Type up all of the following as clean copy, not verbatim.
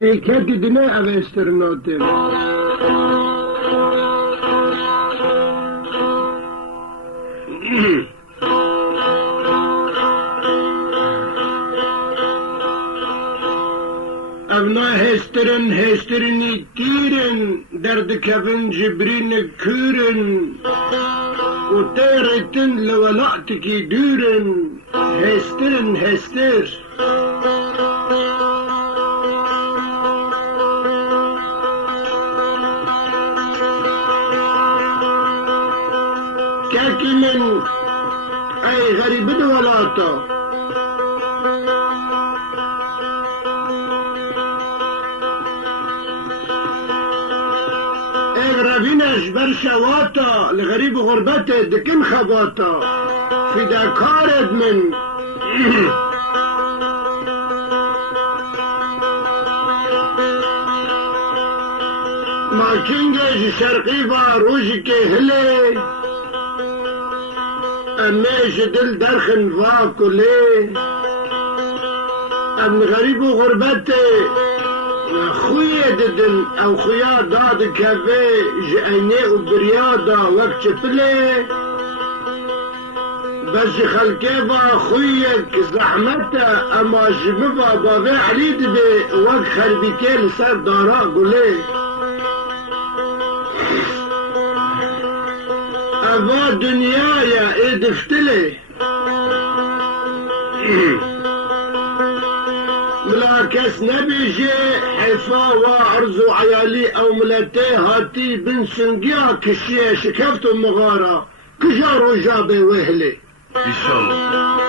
Kedi dine avesternode. Evna hesterini tiren, derdi kevin cibrini küren, u teyretin levela'tiki düren, hester. كاكي من أي غريب ولاطة اغربينش برشواطة لغريب غربته دكن خباطة في دكارد من ما كنجش شرقي باروجي كهلي أميش دل درخن فاكولي أم غريب وغربتي خويا ددن أو خويا داد كافي جأني وبرياضة وقت شفلي بس خلكيبا خويك زحمتا أما جمبا بابي علي دبي وقت خربيكي لسر دارا قولي أبا دنيايا إدفتلي ملاكس نبيجي حفا وعرزو عيالي أو ملتي هاتي بن سنقيا كشيه شكفتو مغارة كجارو جابي وهلي إن شاء الله.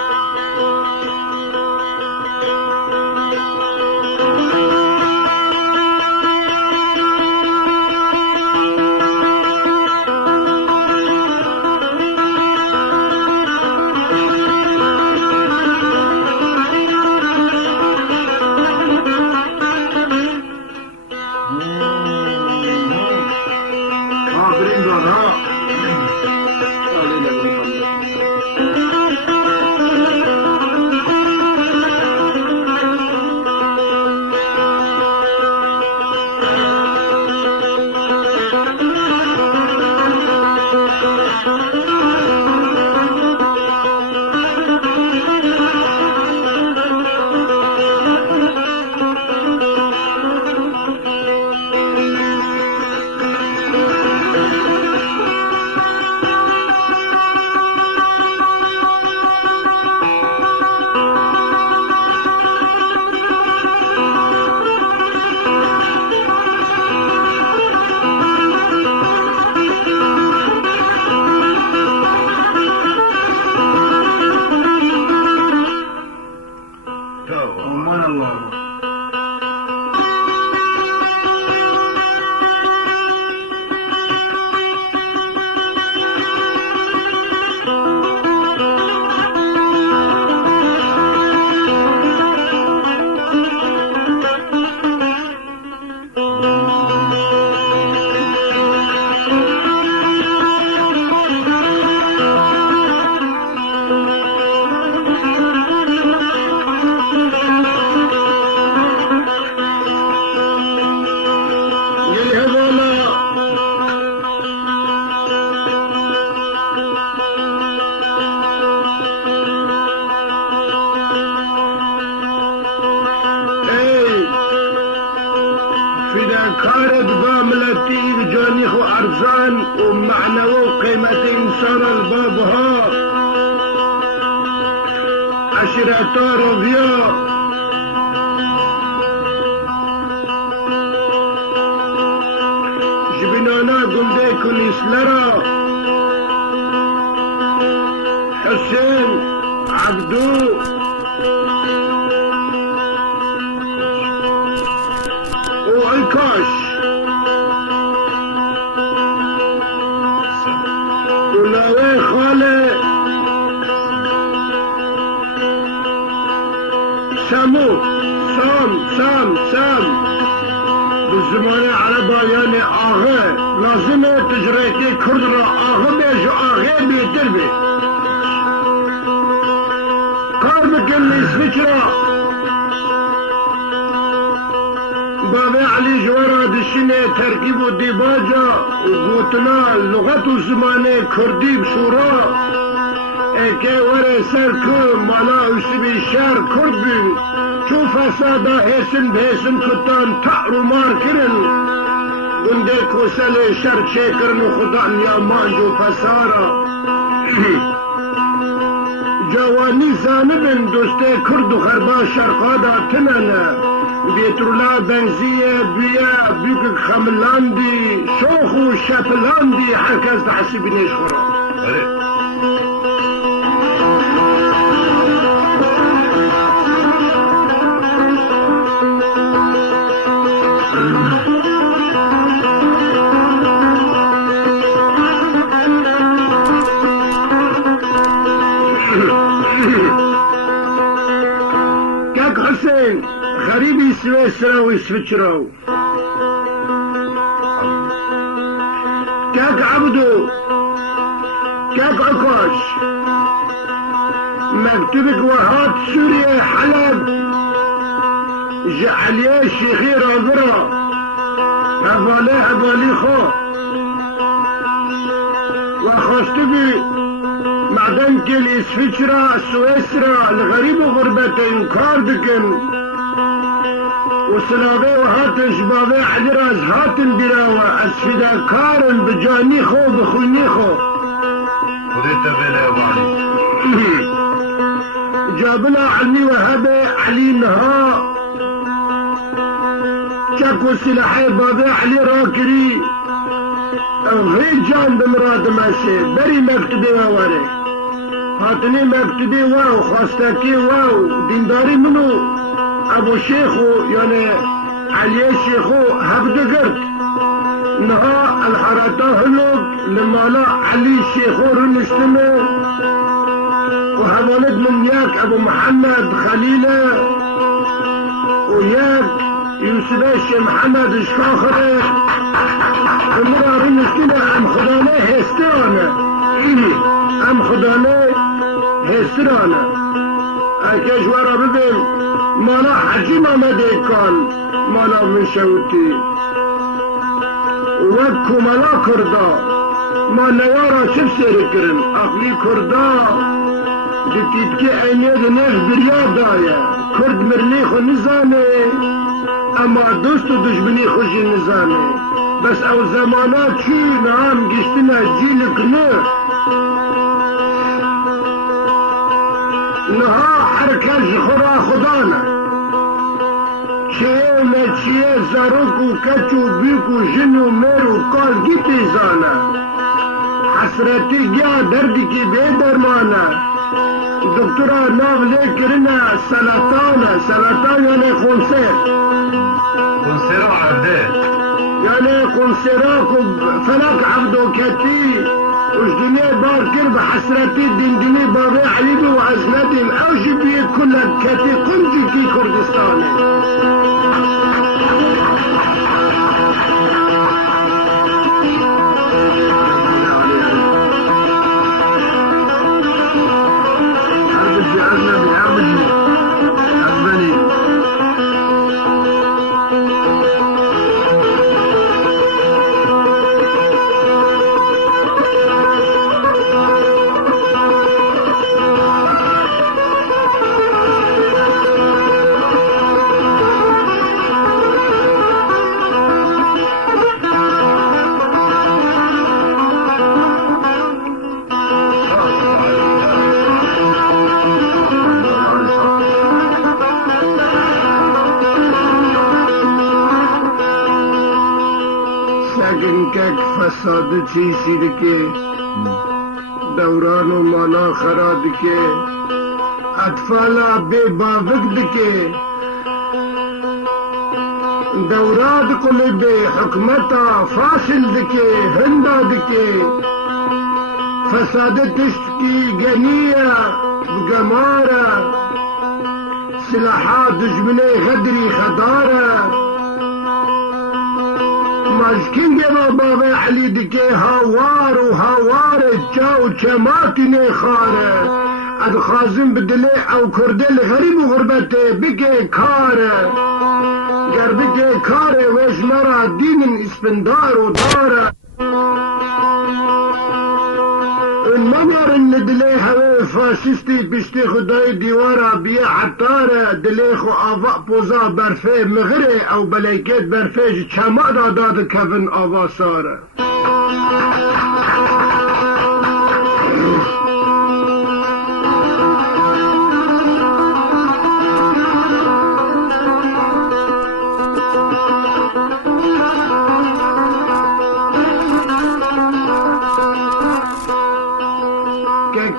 كارد باملتي جانيخ وأرزان ومعنوي قيمة إنسان البابها عشرة روبيا جبنانا قلدي كنيسلرا حسين عبدو وعكاش ولاوي خالي سامو سام بالزمان عربا يعني آغا لازم تجريتي كرد را آغا بيجو آغا بيتر بي كار بكن اسفكرا جوارا دشنه ترکیب و دیباجا گوتنا لغت و زمان کردی بشورا اکه وره سر که مالا اصبی شهر کرد بین چو فسادا حسن بحسن کتان تعرو مار کرن گنده کسل شر چه کرن و خدا نیامان جو پسارا جوانی زانبن دوسته کرد و خربا شرقادا تننه بیترولا بنزیه بیا بیک خملاندی شوخ و شپلاندی هر کس تحسیبی نیش خورا كاك حسين غريبي سويسرا ويسفجرو كاك عبدو كاك عكاش مكتبك وهات سوريا حلب جعليه شيخي راضرا هبالي خو وخاستبي معدن كل اسفجرا سويسرا الغريب وغربتين كاردكن وسلاغي وهاتن شبابي عدراز هاتن براوة اسفدا كارن بجاني خو بخوني خو خذيت بلا وعلي جابنا علمي وهبي علي نها شكو سلاحي بابي علي راكري غير جان بمراد ماشي بري مكتبي وواري هاتني مكتبي واو خواستكي واو دينداري منو ابو شيخو يعني علي شيخو هبدقرت نها الحراتا هلوك لما لا علي شيخو رنشتمه وهولد من ياك ابو محمد خليله وياك يوسف الشي محمد الشاخره مرا رنشتنا ام خدانه هسترانا ام خدانه هسترانا اكيش ورا ببين مالا حجي محمد كان مالا من شوتي وكو مالا كردا ما نيارا شف سيركرن اقلي كردا دكتيت كي اينيد نخ برياد دايا كرد مرنيخو نظامي اما دوست و دشمني خوشي نظامي بس او زمانات شو نعم قشتنا جيلك نخ نها حركة جخورا خدانا چه لچه زاروكو كچو بيكو جنو ميرو قال گيتي زانا حسرتي گيا دردي كي بي درمانا دكتورا ناو لي كرنا سرطان يعني خونسير عبده يعني خونسيراكو فلك عبدو كتي وش دنيا بار كرب حسرتي دندني بابي عليبي وعزلتي اوش بيه كلك كتي قنجي كي كردستاني فساد چیزی دکه دوران و مالا خرا دکه اطفالا بے باوک دکه دورات قلب حکمتا فاصل دکه هندا دکه فساد تشت کی گنیه بگماره سلاحات دشمنه غدری خداره مشکین دیوا بابا علی دکه هاوار جاو چماتی نخاره اد خازم بدله او کرده لغریب و غربته بکه کاره گربه کار وش مرا دین اسپندار و داره اون منیرن دلی هوه فاشستی پشتی خدای دیوارا بیا حتاره دلی خو آوا پوزا برفه مغره او بلیکت برفه چما داد کفن آوا ساره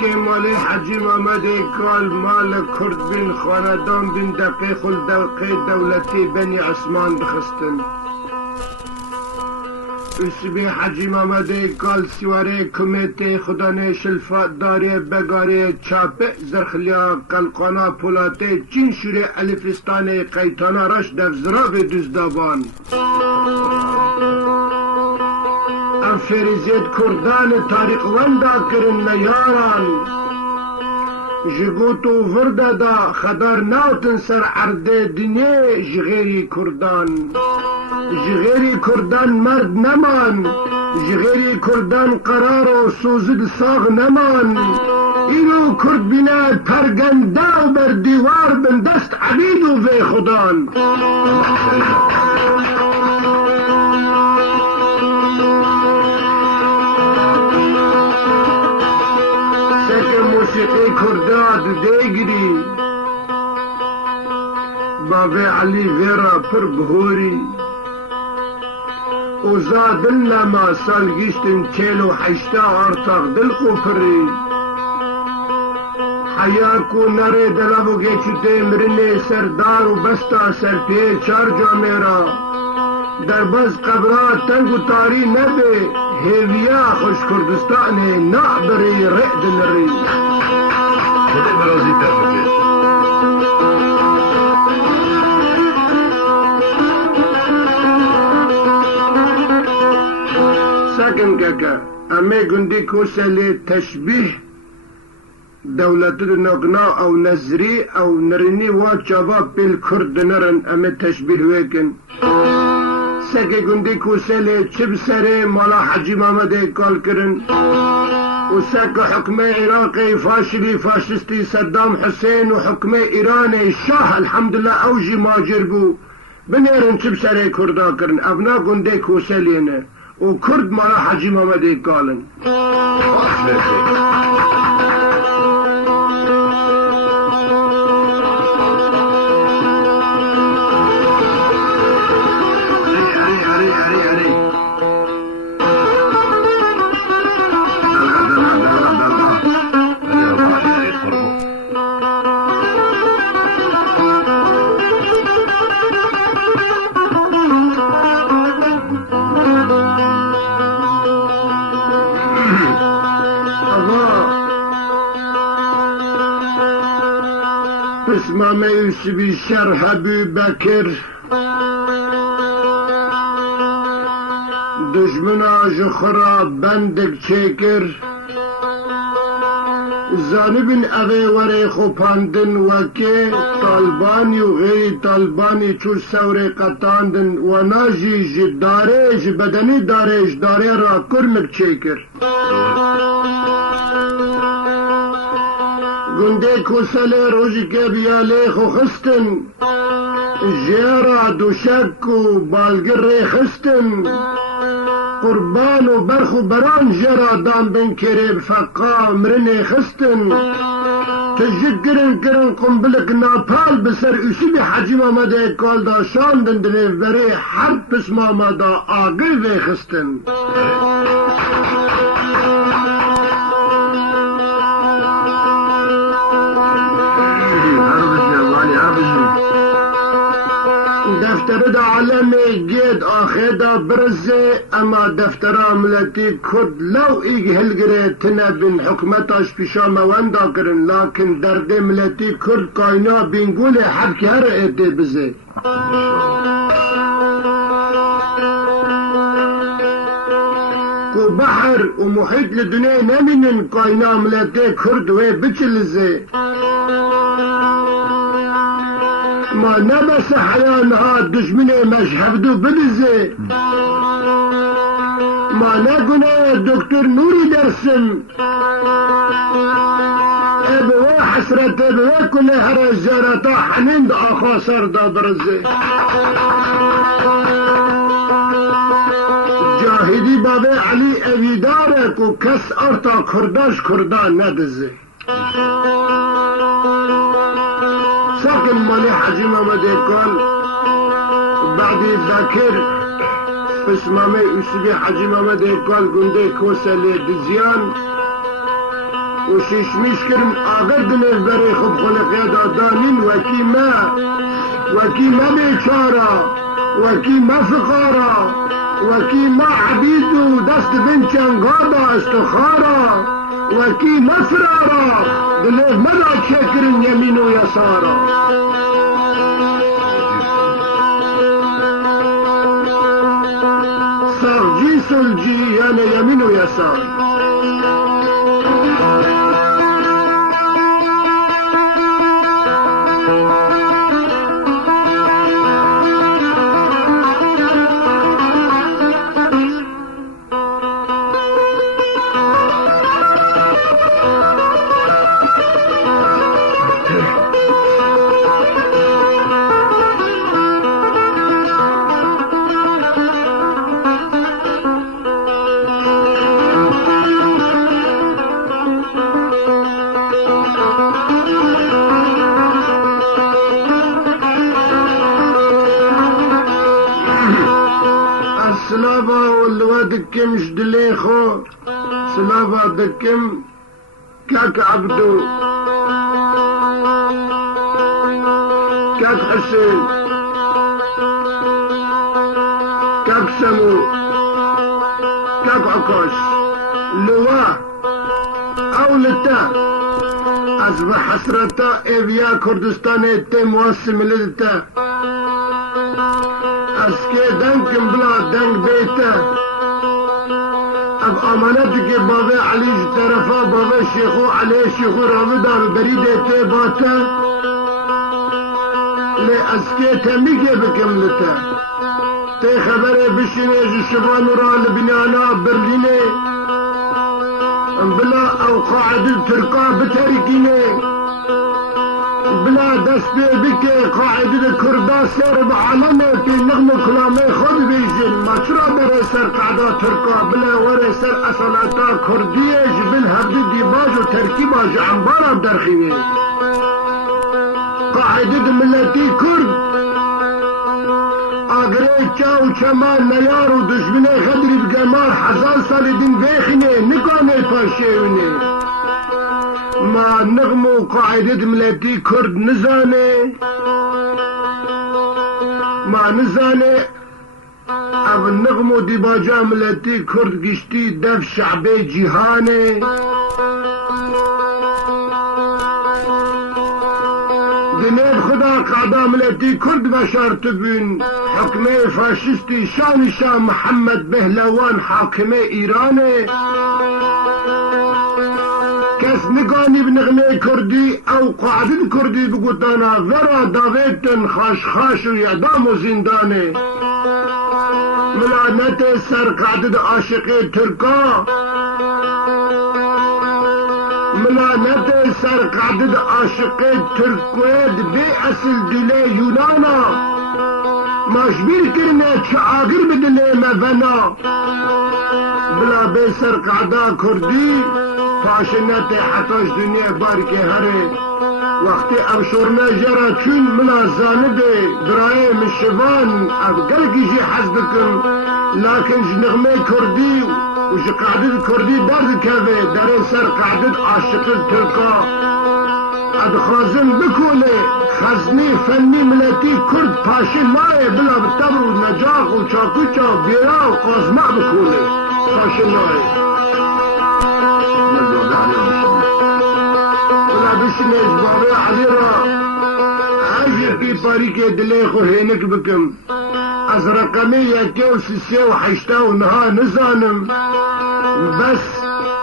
که مال حجی محمد کال مال کرد بین خاندان بین دقیق دولتی بنی عثمان بخستن اسبی حجی محمد کال سواره کمیته خدانه شلفات داره بگاره چاپه زرخلیا قلقانا پولاته چین شوره الفستانه قیتانا راش دفزراغ دزدابان فریزید کردان تاریخ وندا کرن نیاران جگوتو ورده دا خدار ناوتن سر عرده دنیا جغیری کردان جغیری کردان مرد نمان جغیری کردان قرار و سوزد ساغ نمان اینو کرد بینه پرگنده و بر دیوار بندست عبید و وی خدان موسیقی کرداد دیگری بابه علی ویرا پر بهوری اوزا دل نما سال گیشتن 48 آرتاق دل قفری حیا کو نره دلابو گیچو دی مرنه سردار و بستا سر پیه 4 جامیرا در باز قبرات تنگ و تاری نبه هیویا خوش کردستانه نعبری رعد نری خودی برازی تفکر ساکن که امی گندی کوسلی تشبیه دولت نقنا او نظری او نرینی واد جواب بیل کرد نرن امی تشبیه ویکن سکه گندی کوسلی چب سره مالا حجی محمد کال کرن و سکه حکم عراقی فاشلی فاشستی صدام حسین و حکم ایران شاه الحمدلله اوجی ماجر بو بنیرن چب سره کردا کرن ابنا گندی کوسلی نه و کرد مالا حجی محمد کالن اسمام یوسفی شرح ابو بکر دشمن آجخرا بندک چکر زانبین اوه وره خوپاندن وکه طالبانی و غیر طالبانی چو سور قطاندن و ناجی جدارش بدنی دارش داره را کرمک چکر گنده کسل روزی که بیاله خو خستن جیرا دوشک و بالگر خستن قربان و برخ و بران جرا دام بین کره فقا مرن خستن تجد کرن قنبلک ناپال بسر اسی بی حجی محمد کال دا شاندن دنه وره هر پس محمد آگل وی خستن دفتر دا عالمی گید آخه دا برزه اما دفتر عملتی کرد لو ایگ هلگره تنبین حکمتاش پیشا مواندا کرن لیکن درد ملتی کرد کاینا بینگول حب که هر ایده بزه کو بحر و محیط لدنیا نمینن کاینا ملتی کرد و بچلزه ما نبس حیانها دشمن مشهفدو بدزه ما نگونه دکتر نوری درسم ابوه حسرت ابوه کنه هر زیارتا حنیند آخا سردا برزه جاهدی بابه علی اویداره کو کس ارتا کرداش کردان ندزه ساکن مالی حاجی محمد اقبال بعدی ذاکر اسمامه یوسفی حاجی محمد اقبال گنده کوسل دزیان و ششمیش کرن آگر دنیز برای خوب خلقیه دادانین وکی ما بیچارا وکی ما فقارا وکی ما عبید و دست بین چنگادا استخارا وکی ما فرارا دنیز مدا چکرن یمین و یسارا ساغجی سلجی یعنی یمین و یسار سلابا واللوا دكم جدليخو سلابا دكم كاك عبدو كاك حسين كاك سمو كاك عكاش لوا أولتا أصبح حسرتا إبيا كردستان تم واسم للتا اسکے دنگ کم بلا دنگ بیتا اب امانت کے بابا علی طرفا بابا شیخو علی شیخو راودان بری دیتے باتا لے اسکے تمی کے بکم لتا تے خبر بشنے جو شبان رال بنانا برلینے بلا او قاعد ترکا بترکینے بلا دست بك قاعدة كردا سير بعالمه في نغم كلامه خود بيجن ما ترى بري سر قعدا تركا بلا وري سر اصلاتا كردية جبن هبدي ديباج و تركيباج عمبارا بدرخيه قاعدة ملتي كرد اگره چاو چمان نیار و دشمنه خدری بگمار 1000 سال دین بيخنه نکانه پاشيونه ما نغم و قاعدة ملتي كرد نزانه ما نزانه اب نغم و ديباجا ملتي كرد گشتي دف شعبي جهانه دنيب خدا قاعدة ملتي كرد بشار تبين حكمه فاشستي شان محمد بهلوان حاكمه ايرانه کس نگانی بنغمه کردی او قاعده کردی بگوتانا ورا داویتن خاش و یعدام و زندانه ملانت سر قاعده عاشق ترکا ملانت سر قاعده عاشق ترکوید بی اصل دل یونانا مشبیر کرنه چه آگر بدله مفنا بلا بی سر قاعده کردی فاشنت حتاش دنیا بارکه هره وقتی اب شورنا جرا چون ملا زانده برای مشوان اب گلگی جی حزبکم لكن نغمه کردی و جی قاعده کردی درد کبه در سر قاعده عاشق ترکا اب خازن بکنه خزنی فنی ملتی کرد پاشن نایه بلا بتبر و نجاق و چاکوچا بیرا و قازمع بکنه پاشن نایه بشنیش بابا علی را عجب کی پاری که دلی خو هینک بکم از رقمی 1 نها نزانم بس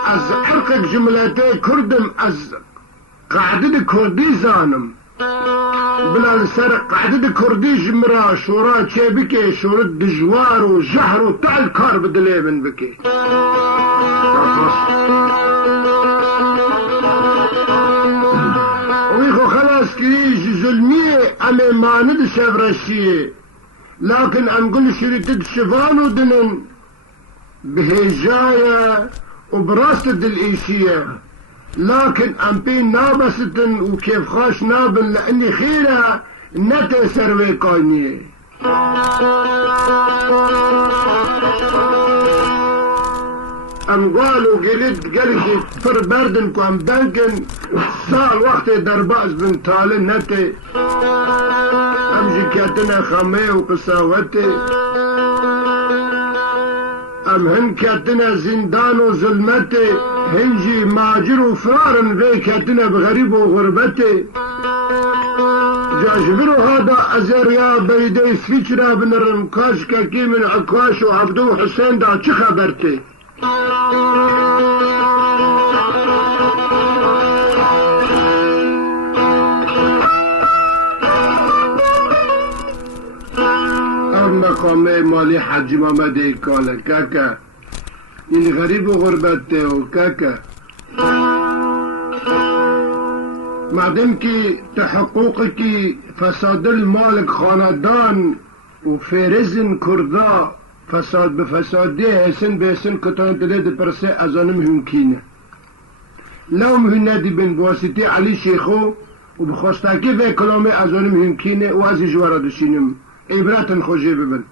از عرق جملته کردم از قاعده کردی زانم بلان سر قعدد کردیش مرا شورا چه بکه شورا دجوار و جهر و تعل کار بدلی من بکه ويخو خلاص كريش ظلمية أمي ماند شفرشية لكن أم قل شريتك شفانو دنن بهجاية وبراستد الإيشية لكن أم بين نابستن وكيف خاش نابن لأني خيرة نتا سروي قاينية ام قالوا قلت فر بردن كو ام دنكن سال وقت درباز بن طالب نتي ام جكاتنا خمي وقساوتي ام هن كاتنا زندان وظلمتي هنجي ماجر وفرارن في كاتنا بغريب وغربتي جاجبرو هذا ازريا بيدي سفيتشرا بن الرمكاش كاكي من عكاش وعبدو حسين دا چه خبرتي مقام مالی حاجی محمد ایکاله کاکا این غریب و غربته و کاکا معدم کی تحقوق کی فساد المالک خاندان و فیرزن کردا فساد بفسادی حسن بحسن کتان دلید پرسه ازانم ممکنه لو مهندی بن بواسطه علی شیخو و بخواستاکی به کلام ازانم ممکنه و از جوارا دشینم عبرتن خوشی ببن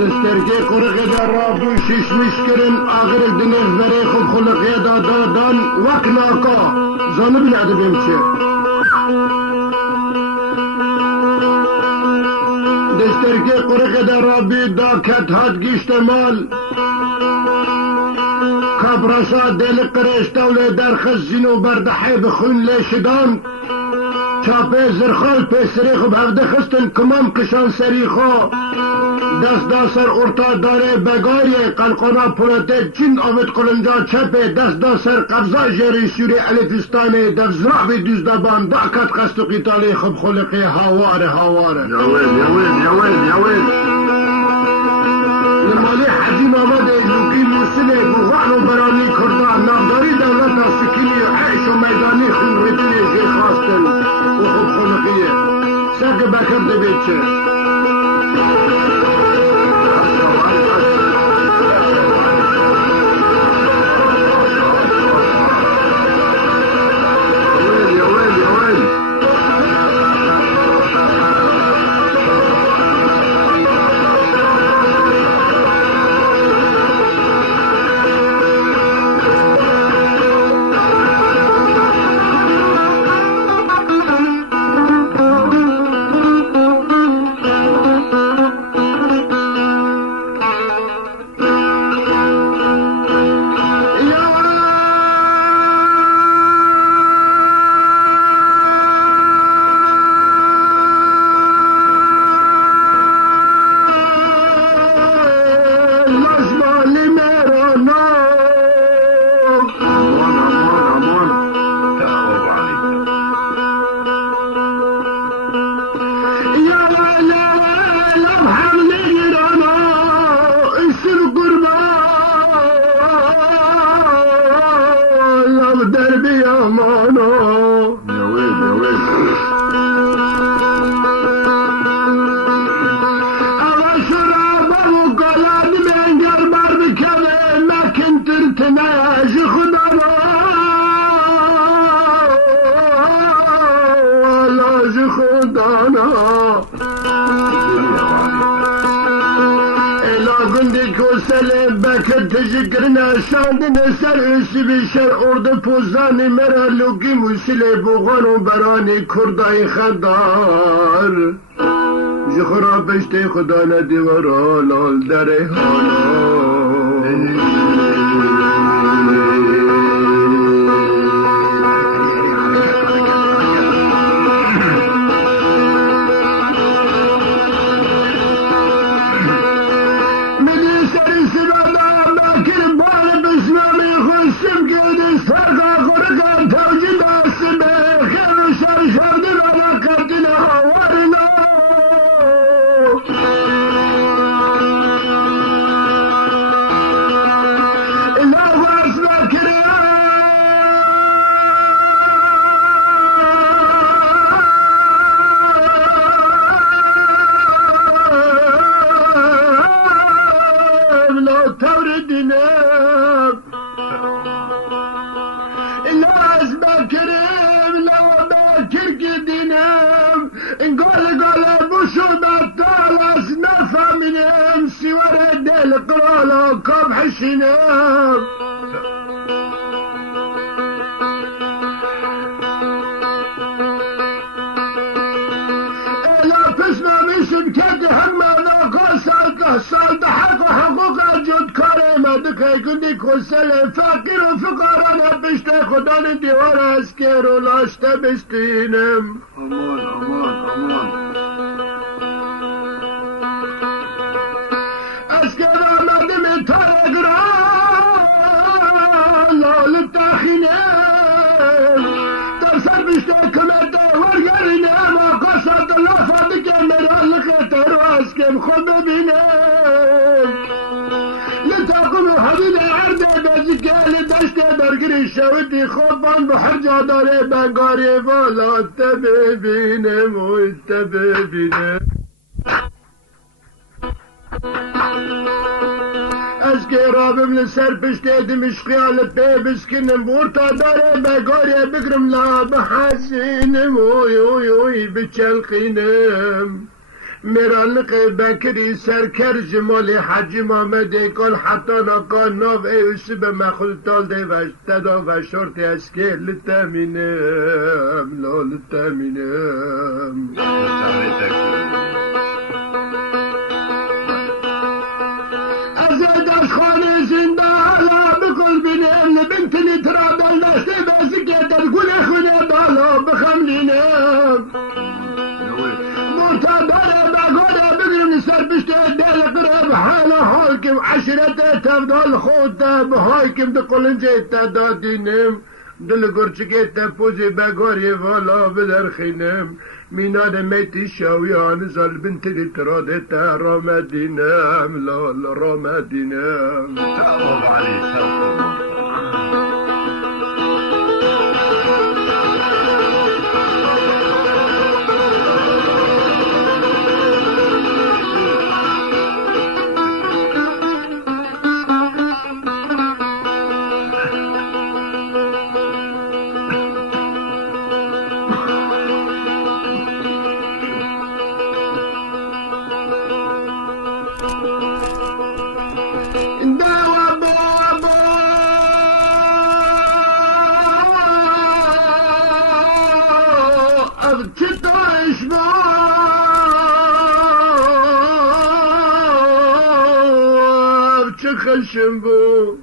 دسترگی قرقی دا رابو ششمش کرن آخر دنیز بری خوب خلقی دا دادان وک ناکا زانو بین عدبیم چه دسترگی قرقی دا رابی دا کت هات گیشت مال کبرسا دل قرشتاولی در خزین و بردحی بخون لیشدان چاپه زرخال پیسری خوب هفته خستن کمام کشان سری خو دست داسر ارتا داره بگاری قلقانا پولته چین آمد قلنجا چپه دست داسر قبضا جری سوری الفستانه دفزرع بی دوزدبان دعکت قست و قیتالی خب خلقی هاواره یاویل لمالی حجی محمد ایلوکی موسیله بوغان و برانی کردان نامداری دولت سکینی عیش و میدانی خون ریتنی جی خواستن و خب خلقیه ساک بکرده بیچه گندی کوسل بکر تشکرنا شاندن سر اسی بیشر ارد پوزانی مرا لوگی موسیل بوغان و برانی کردای خدار جخرا بشت خدا ندیورا لال در حالا کسل فقیر و فقارانه بشت خدا دیوار از که رو لاشته بستینم امان امان امان از که آمدم تارگران لال تخینم در سر بشت کمت ورگرینم آقا ساد الله فاده که مرال خطر و از که خود ببینم لتاقم حدود عرض بزکال دشت درگری شودی خوبان به هر جا داره بنگاری والا ببینم و ببینم از که رابم لسر پشت دمشقیال پی بسکنم بورتا داره بنگاری بگرم لا بحسینم اوی اوی اوی بچلقینم میرانق بکری سرکر جمال حج محمد کل حتی نکان ناف ایوسی به مخود تال دی و تدا و شرط اسکی لتامینم لا لتامینم از دست خانه زنده حالا بکل بینم لبنتنی ترابل دسته بازی که در گل خونه بالا بخملینم حالا حاکم عشرت تفضل خود بحاکم دقلنجه تدادینم دل گرچگه تپوزی بگاری والا بدرخینم میناد میتی شاویان زال بنت لتراده تا رامدینم لال رامدینم تعوض عليه تعوض خشم بو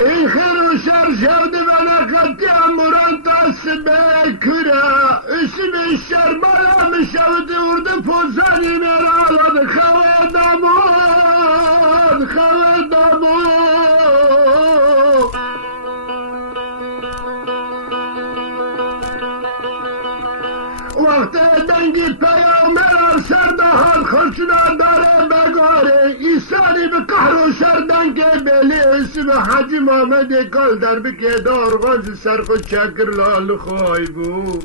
این خیر و شر شود و نقدی اموران تاسبه کرا اسم شر بالا مشود ارد پوزانی مرالد خواه دامود خواه دامود وقت دنگی پیامبر سردهان خلچنا داره بگاره ایسانی به قهر و شردن که بلی اسم حجی محمد کل در بکه دار غنز سرخ و چکر لال خواهی بود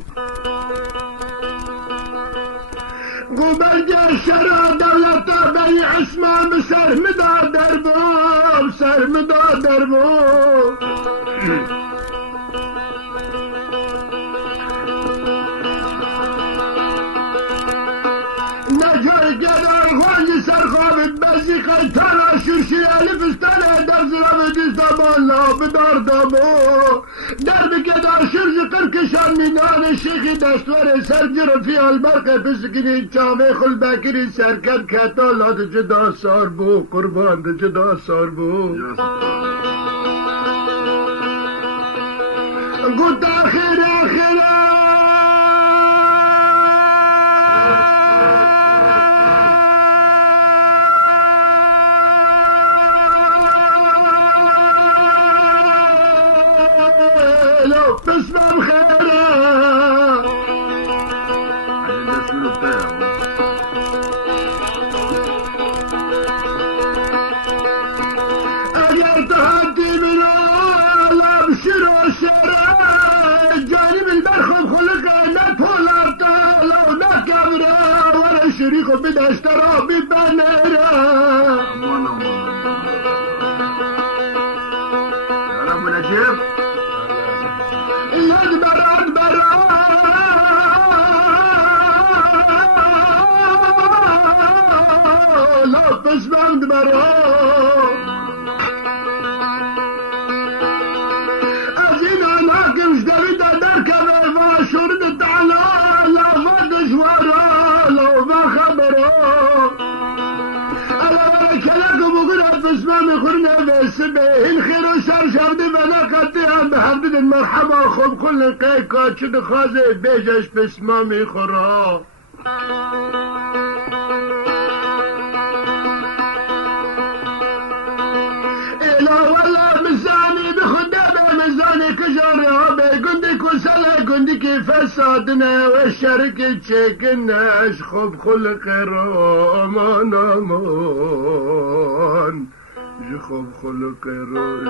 گوبرگه شرا دولتا بی اسمام سرمدا در باب سرمدا در باب نجای تانا شرشی الفستان در زرم دیستمان لا بدار دامو در بکدا شرش قرکشان مینان شیخی دستور سرجر فی البرق پسکنی چاوه خل بکری سرکن کتا لاد جدا سار بو قربان ده جدا سار بو قلت آخر لو بسمع خيره اگر تهدي من الابشر والشرع جانب البرخم خلقه لا طولت لو نكبره ولا شريك بدا اشترى ببنره اسمم دبرو از این آناکم جدوی در کبه و شورد تعالی لا دشوارا لو ما خبرو الا کلکو بگرد اسمم خورنه بسبه این خیر و شر شبدی بنا قطعی هم به حمد مرحبا خوب کل قیقا چود خوازه بیجش بسمامی خورا گندی که فسادنه و شرک چکنش خوب خلق رو امان امان خوب خلق رو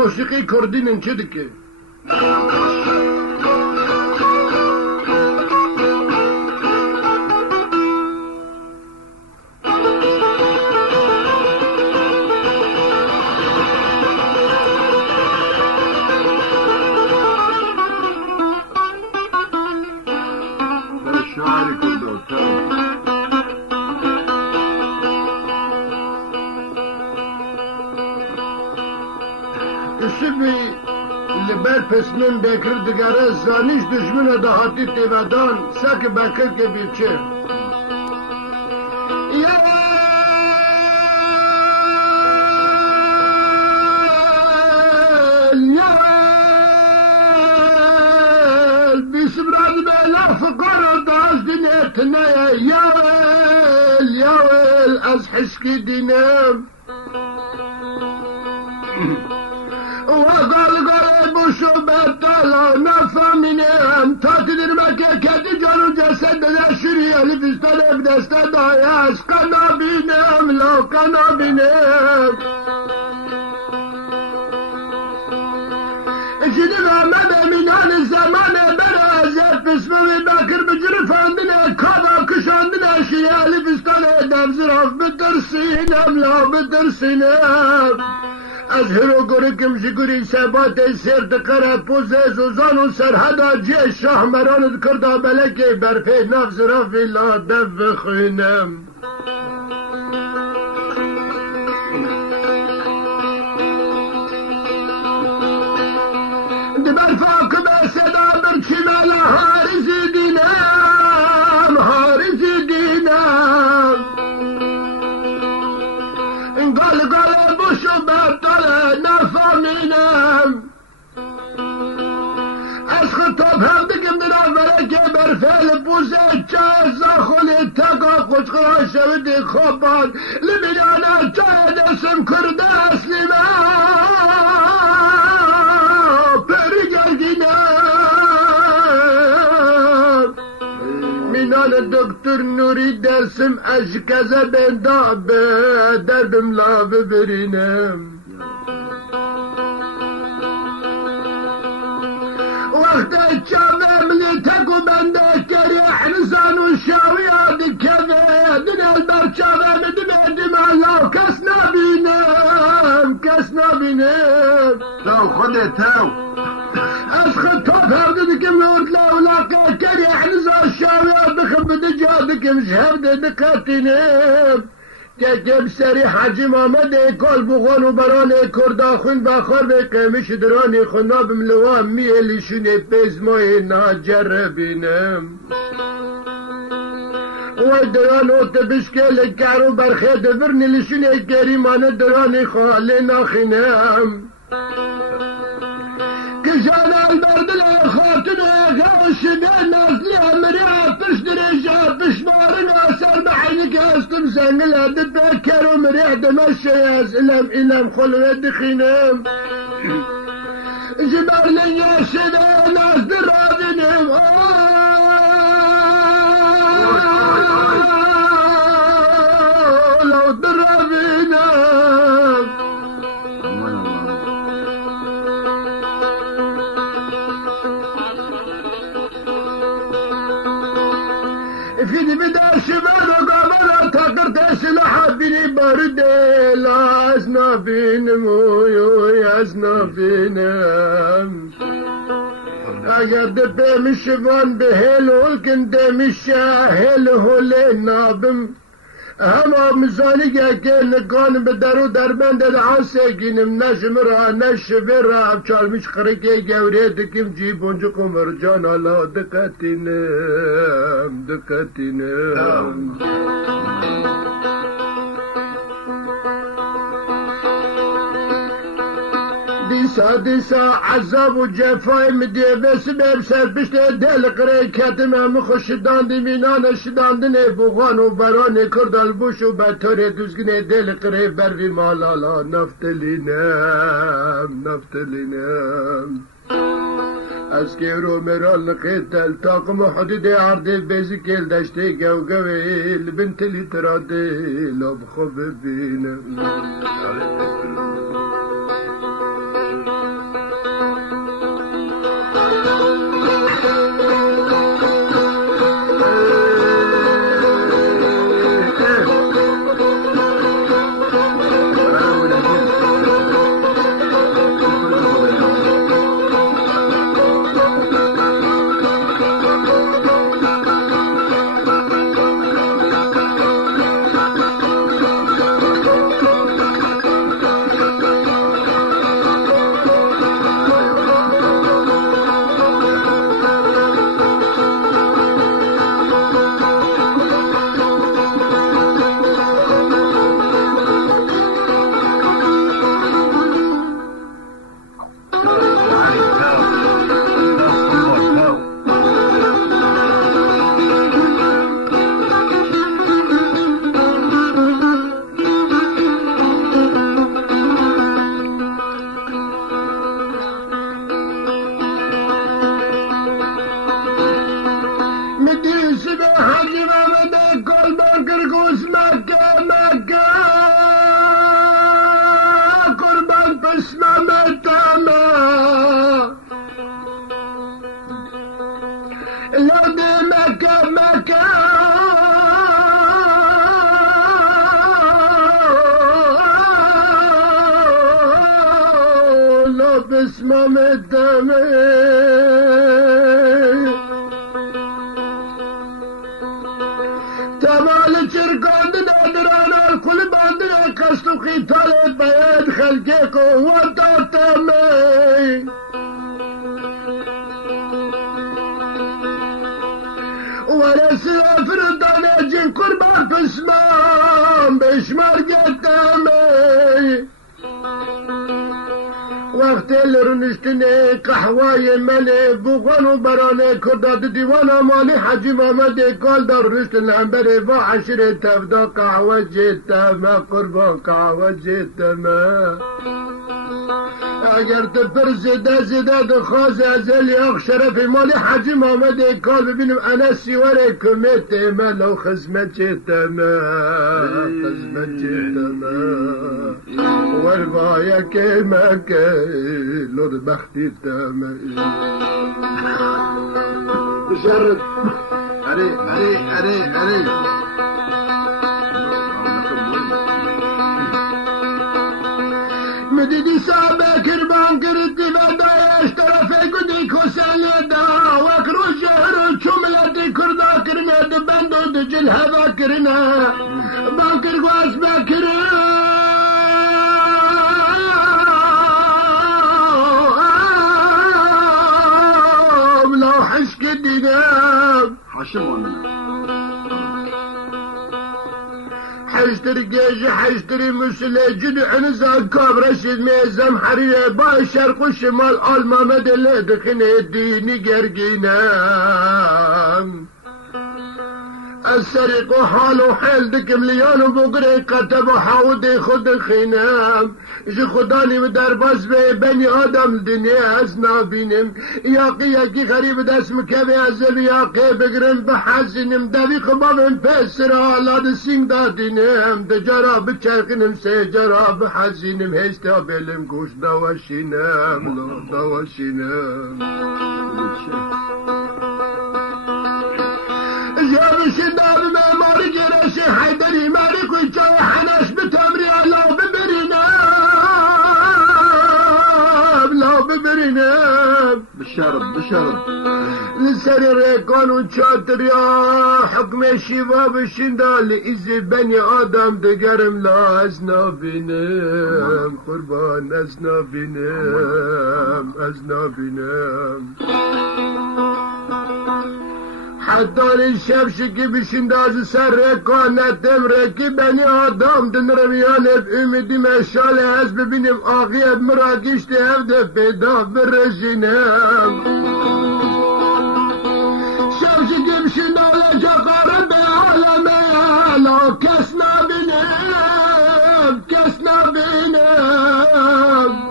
موسیقی کردین چه دکه؟ شاعری کرده اسمی لبر پسنن بکر دگره زانیش دشمن دهاتی تیودان سک بکر که بیچه بیسبراد بیلا فقر داز دینت نه یاویل از حسکی دینم وقال بوشو بطلا نفهمینم تا تدرمه که کدی جانو جسد دشوری الفستان بدسته دایش قنا بینم لا قنا بینم جدی محمد امینان زمان برازت بسمه بکر بجر فاندنه کادا کشاندنه شیه الفستان دفزراف بترسینم لا بترسینم از هرو گرکم شکری ثبات سرد قره پوزه زوزان و سرحدا جه شاه مرانت کرده بلکه برفه نفس رفی لا دف خوینم دبر فاکبه صدا برچی مالا حارزی دینم حارزی دینم قال بوشو بطل نفهمینم از خطاب هم دکم در اوله که برفعل بوزه چه زاخولی تقا قشقرا شودی خوبان لبیانا چه دسم کرده اسلیمه پری گردینم دکتر نوری درسم اشکزه بندا به دردم لاوه برینم وقت الشام ملي تكو بندك ريح نسان والشاوي هذه كذا دنيا البرشامة مدمع دماغ كسنا بينام تو خده تو اسخد توب هردك ملود لا ولاقي كريح نسان الشاوي بخم بدجادك مشهد دقاتينام که سری حاجی محمد کل بغان و بران کردا خون بخار به قیمش درانی خونا بملوان میلیشون پیزمای ناجر بینم و دران او تبشکل کارو برخه دبرنی لیشون گریمان درانی خالی ناخینم كجان البردل خاطر غوش نازلي امري عطش درجة بشمارنا سر بعينك استم سنجل هدد بكر ومريح دمشي يا سلام إلام خلوة دخينام جبر لي يا سيدة ناس درابينهم لو درابينهم فيني بدا شمال وقابل تقرت سلاح بني برد لا اسنافين مويو يا اسنافين اگر دبه مشوان بهلو الكن دمش هلو لنابم هما مزاني که نکان به درو دربند العاسه گینم نشمرا نشبرا بچالمش خرکه گوره دکم جی بونجو مرجان الا دقتینم ديسا عذاب وجفاي مدي بس بسر بشت دل قري كتم مخش داندي مينان شدان دني بوغان وبران كرد البوش وبتر دوزغني دل قري بروي مالالا نفتلينام اسكيرو مرال قتل طاقم حدود عرض بزكيل دشتي قوقوي البنت اللي ترادي لو بخب بينا بسمام الدمي تمال شركان دران الكل باندنا قصدو قتال بيد خلقك وطاطمي ولا سافر دانا جن قربان بسمام بشمار قدامي وقت لرنشتني قحواي مالي بوغان وبراني كرداد ديوانا مالي حجي محمد قال دار رشتن عنبري وعشرة تفدا قحوة جيتا ما قربان قحوة جيتا ما اگر تپرسی دست دخواست از الیاق شرف مالی حاجی محمد اکال ببینم انا سیوار کمیت من و خزمت تمام خزمت تمام والبایا که لود بختی تمام بشرد اري مدیدی صاحب کربان کردی و دایش طرف گدی کسلی دا وکرو شهر چوملتی کردا کرمید بندو دجل هوا کرنا بانکر گواز بکرم لا حشک دیدم حشمون حشتري جيش حشتري مسلي جدع نزال كاب رشيد ميزم حريري باي الشرق والشمال آل محمد اللي دخني الديني قرقينا السرق وحال وحيل دك مليون وبقري كتب وحاودي خد الخنام جي خداني بدرباز بني آدم الدنيا أسنا بينم ياقي غريب داس مكابي أزل ياقي بقرم بحاسنم دابي خبابم بسرا لاد سين دادينم دجارا بچرخنم سجارا بحاسنم هستا بلم كوش دواشينم دواشينم جابش النار معمار جراشي حيدري مالك ويجاي حناش بتمري الله ببرنام لا ببرنام بالشرب لسري ريكون وشاطر يا حكم الشباب الشندال إذا بني آدم دقرم لا أزنا بنام قربان أزنا بنام أزنا بنام حتى الشبشكي بشنداز سر كانت تمركي بني آدم دنرميان بأمدي مشالي هز ببينم آغيب مراكش تهفده بيدا بالرجنام شبشكي بشنداز جاقارب بعالمي لا كسنا بنام كسنا بنام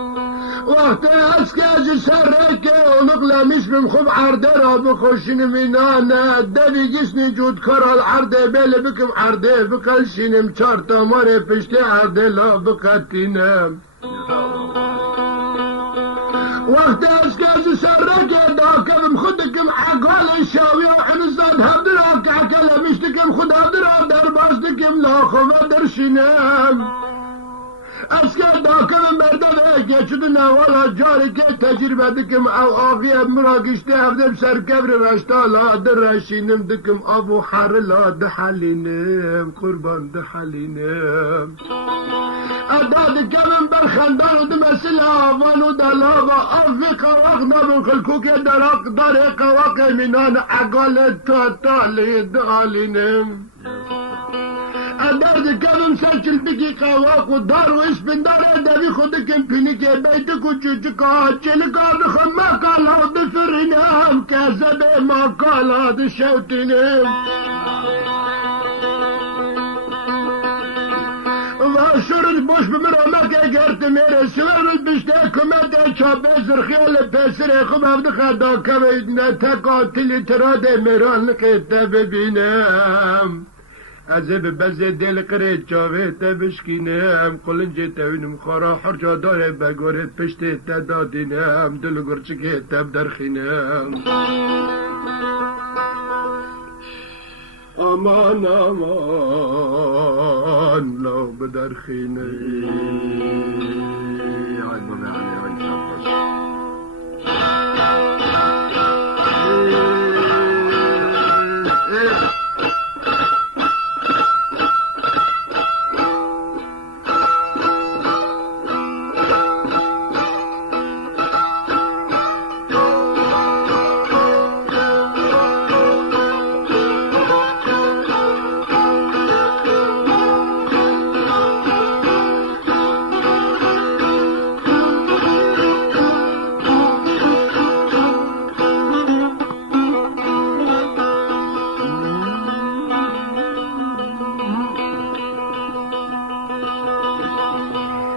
وقت اسكاج سرك ونقلة مش بمخب عردرة بخشن منانا دبي جسني جود كرا العردة بيلي بكم عردة بقلشن مشارطة ماري بشتي عردة لا بقتنام وقت اسكاج سرك داكم خدكم عقال الشاوي وحنزاد هبدراك عكلا مشتكم خد هبدراك درباستكم لا خفا درشنام اسكر داكم مردم geçidine valla cari ke tecrübe dikim av ağıya mırakişte evde ser kevri reştala reşinim dikim abu harla halinim kurban halinim أداد كمن برخندان دمسلا وانو دلاغا أفقا وقنا بخلكوك دراق دريقا وقي منان عقال تالي دالينم أداد كمن سجل بكي قواق ودار وإش بن دار أدابي خودكم بنيكي بيتك وجوجكا جلقا دخما قالا دفرنام كازبه ما قالا دشوتنم واشرد boş بمرامك اگرت میره سوال بشته کمت چابه زرخیال پسر خوب هفته خدا کمید نه تقاتل تراد میران خیطه ببینم ازه ببزه دل قره چاوه تبشکینم قلنجه تاوینم خورا حرجا داره بگوره پشته تدادینم دل گرچکه تب درخینم aman aman lav bedarkhine عيد بابا علي عيد شرفش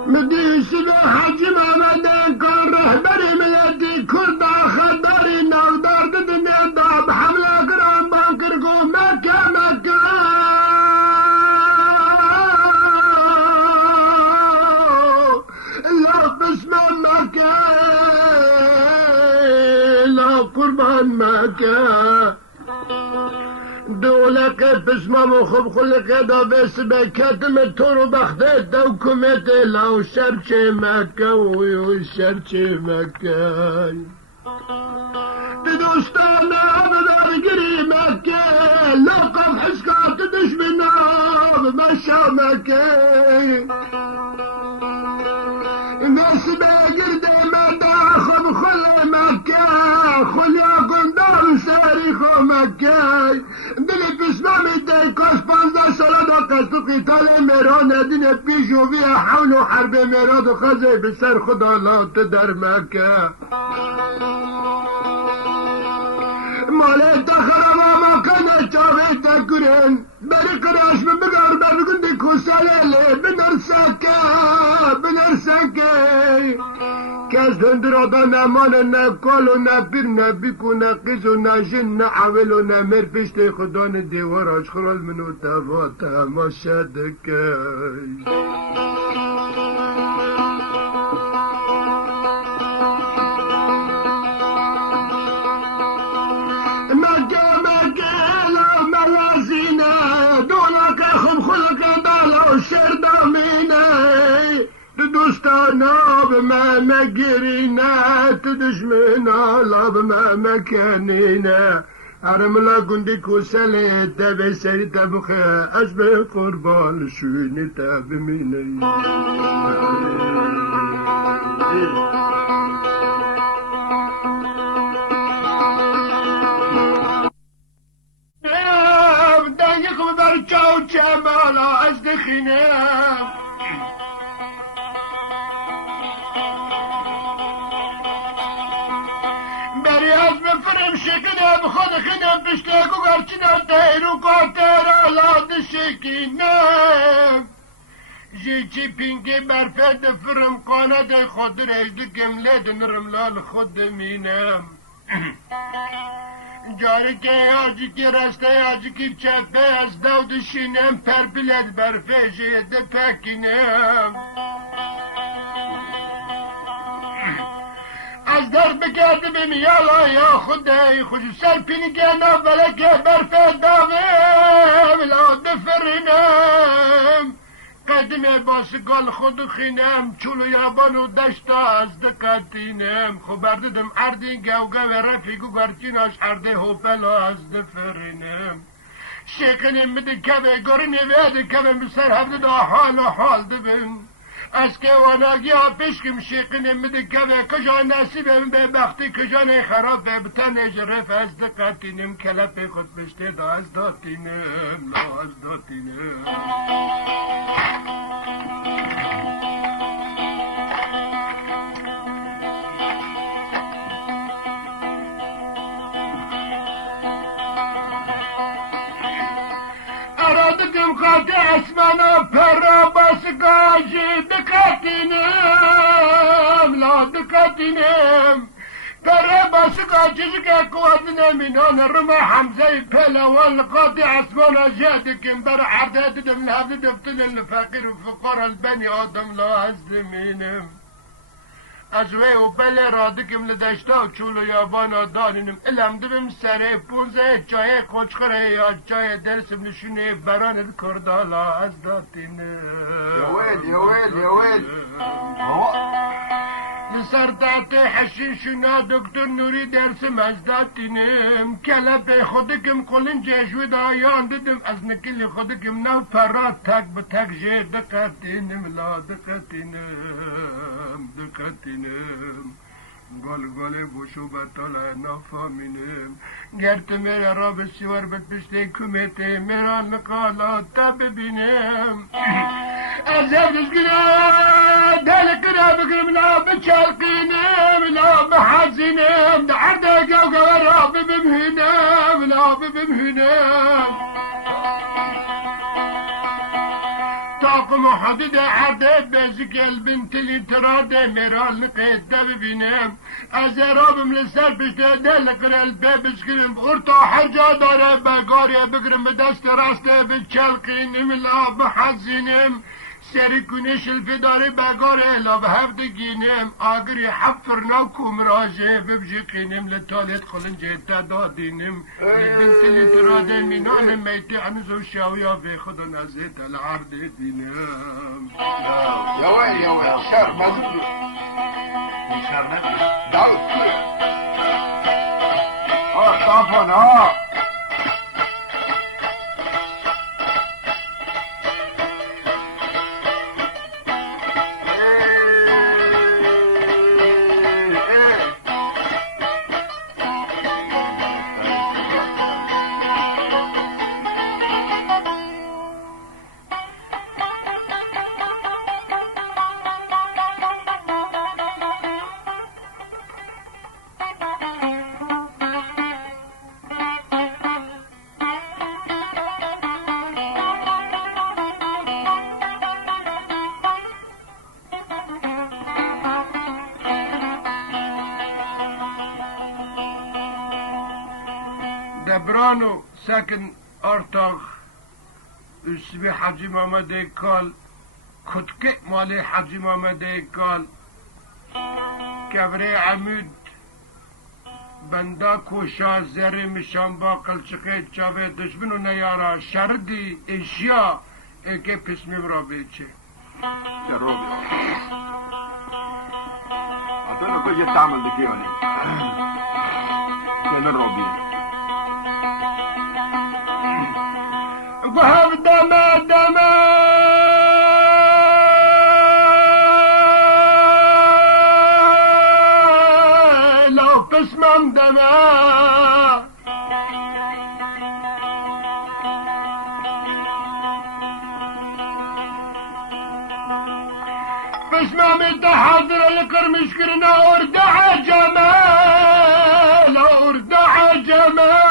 مديش بحج محمد مكة دولك بسمام وخب خلق دابس بكتم تورو بخته دوكمت لو شرچ مكة وشرچ مكة دوستان عبدار قري مكة لقب حسكات دشمنا بمشى مكة الناس بقرد ما داخل خل مكة خل يقول دار ساريخ مكة دل بسمام الديكوس 15 سنة دقست قتال ميران دين بيشو فيها حول حرب ميران وخزي بسر خدا لا تدر مكة مالت خراب ما كان جاوي تكرن بري قراش من بقار برقندي كوسالي بنرسكي كاز دندرابا نمان نكالو نبير نبيكو نقيزو نجن نعولو نمر بشتي خدان ديوار اشخرال منو تفاتا ما شدكي دوستانا بما مقرينا تدشمنا لا بما مكانينا عرملا قندي كوسالي تابي سري تابخي أشبه قربان شويني تابي ميني دايقم برجاو جمالا أزدخينا شكنا بخد خنا بشتاقو قرشنا تيرو قاتر على دشكنا جيجي بينجي برفد فرم قانا دي خد ريد قملة نرملال خد مينام جاري كي آجي كي رسته آجي كي بچفه از دو دشينام پر بلد برفه جيد پاكينام از در بکردم یالا یا خدای خوش سرپینی که نفلک برفه داغم لا دفرینم قدم باسگال خود خینم چولو یابانو دشتا از دکاتینم خبر ددم عردی گوگه و رفیگو گرچیناش عرده هوپلا از دفرینم شیخنیم بده کبه گرنی ویده کبه بسر هفته دا حال دبن از که واناگی ها پیشکم شیقنیم بده کبه کجا نصیبم به بختی کجا نه خراب به بتن جرف از دقاتینم کلپ خود پشته دا از داتینم لا از داتینم ارادتم خاطی اسمانا پرا بس گاجی دکاتینم لا دکاتینم پرا بس گاجی که قوات نمینان رمى حمزه پلا والقاطی اسمانا جادکم بر عرده ددم لحظه دفتن الفقیر و فقار البنی آدم لا ازدمینم ازوی و بله رادکم لدشتا و چولو یابانا دانینم علم دبم سره پونزه جای خوشخره یا جای درسم نشونه بران کردالا از داتینم يا ويل لسر دات حشیشونا دکتر نوری درسم از داتینم کلپ خودکم قلن جشوی دایان ددم از نکلی خودکم نو پرات تک بتک جه دقاتینم لا دقاتینم گل بوشو بطاله نفامینم گرت میره را بسیار بدپشته کمیته میرا نقالا تا ببینم از هفت گناه دل کرا بگرم لا بچلقینم لا بحزینم دعرده گوگا را ببمهنم لا ببمهنم طاقم حدد عدد بزك البنت اللي تراده ميرال لقيتها ببينام ازرابم لسر بشته دلقر الباب سكرم بغرطا حاجة داره بقاري بقرم بدست راسته بتشلقينم لا بحزينم سری کنش الفدار بگار الا و هفت گینم آگری حفر ناکم راجه ببجی قینم لطالت خلنجه تدادینم لبنت لتراده مینان میتی عنزو شاویا في خود نزيت العهد دينام يا ويل يا ويل شر ما زبده شر نبي دعوت كله طافن دبرانو ساكن ارتاغ اسمي حاجي محمد قال كتك مالي حاجي محمد قال كبري عمود بندا کوشا زری مشان با قلچقه چاوه دشمنو نیارا شردی اشیا اکه پسمی برا بیچه يا روبي أعطينا كل شيء تعمل دكيوني كان الروبي وهب دما دما لو بسمم دما بسمم التحضر الكرمش كرنا اردع جمال اردع جمال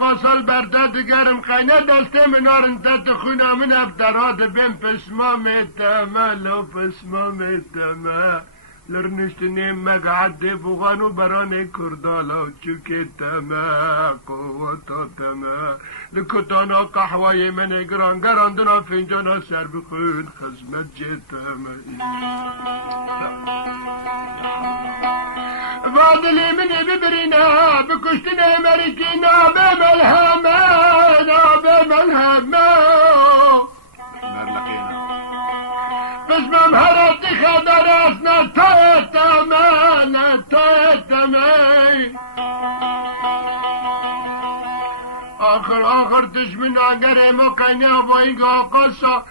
قصل برداد گرم خینه دسته منار انت تخونا من ابتراد بین پسما میتمه لو پسما میتمه لرنشتنی مقعد بغانو بران کردالا چوکی تمه قوتا تمه لکتانا قحوای من گران گراندنا فنجانا سر بخون خزمت جتمه فاضلي مني ببرينا بكشتنا مريكينا بملهمة بملهمة بس ما مهرت خدر اسنا تايتمي آخر دشمن آگره ما قینه وایگا قصا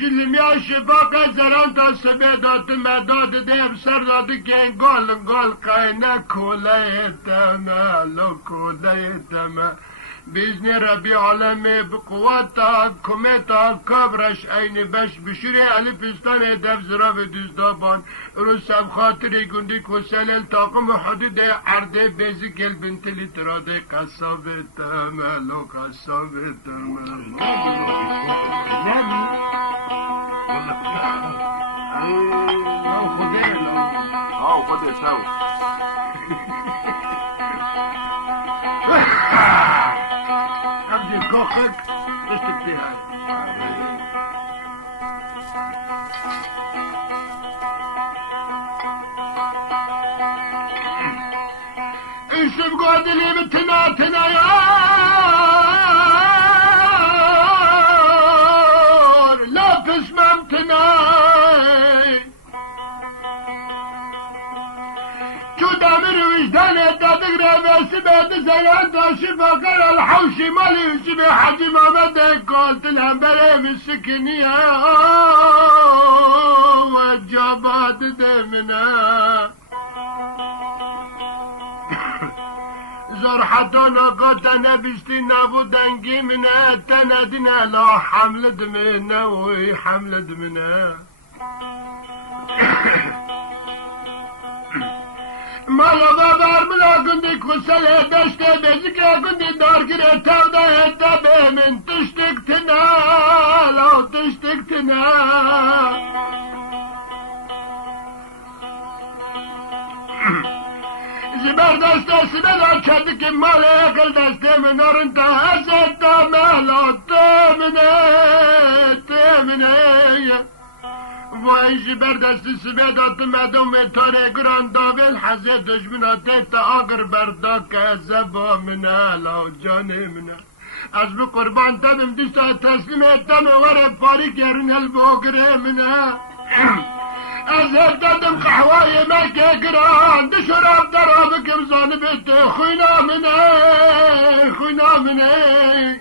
جلمیا شفاق زران تا سبیدات مداد دیب سر داد که گال قینه کوله تمه لو کوله تمه بإذن ربي عالمي بقوتا كوميتا كابرش أين بش بشري ألفستان هدف زراب دوزدابان روسم خاطري قندي كوسلل طاقم حدود عرضي بيزك البنت اللي ترادي قصابة تمالو قصابة تمالو نبي أو خدير خدي سوا عبدي كوخك تشتك فيها ايش بقعد لي بتنا يار لا بسممتنا وجدان تدقر بس بعد زيان تشوف قرا الحوشي مالي وشبه حجي ما بدك قلت لها بريم السكنية والجابات دمنا زور حتانا قاتنا بشتي نافو دنقي منا تنادنا لا حمل دمنا وي حمل دمنا مالا بابار ملا كندي كسل دشت بزك كندي دار كده تاودا هدا من تشتكتنا لو تشتكتنا زبا شر دست سبلا کرد که مال اقل دست من آرن تا هزت تا ملا تمنه وای جبر دست سبدا مدام تاره گران داول حزه دشمنات تا آگر بردا که زبا من الا جان من از به قربان تبم دیستا تسلیم اتم وره پاری کرن الباگره منه از دادم قهوه مکه گران ده شراب دراب کم زانبت خوینا منه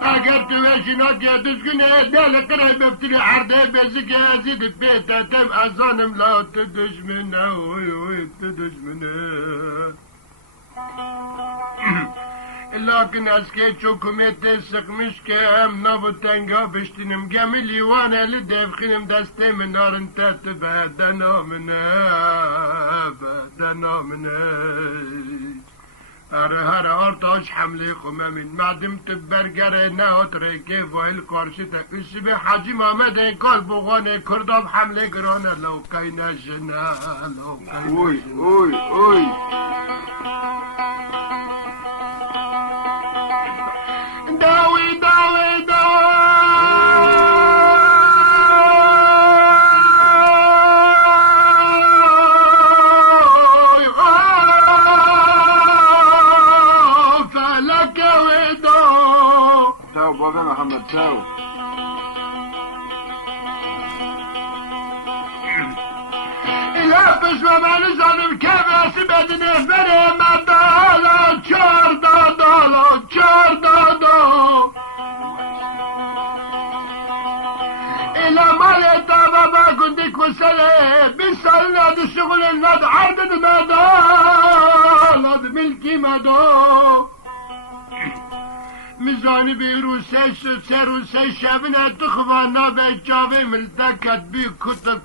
اگر تو وشینا که دشگنه دل قره بفتری عرده بزی که ازید بیتا تم ازانم لا تدشمنه اوی تدشمنه لكن اسكي حكومت سقمش كام نابو تنگا بشتنم گمی لیوانه لدفخنم دسته من نارن تت بدنا منه هر آرتاش حمله خمه من معدم تبرگره نهات ریکه وایل کارشتا اسی به حاجی محمد کار بغانه کرداب حمله گرانه لوکای نجنه اوی داوي فلك ودو تاو بابا محمد تاو لا بس ما معنى ظالم كيف بدنا فري ما دالا چار دادا إلى مال بابا كنت وسلة بيسالنا دي الشغل الناد عدد ناد ملكي مدو مزاني بيروسي سروسي شابنا تخوانا بجاوي ملتكت بي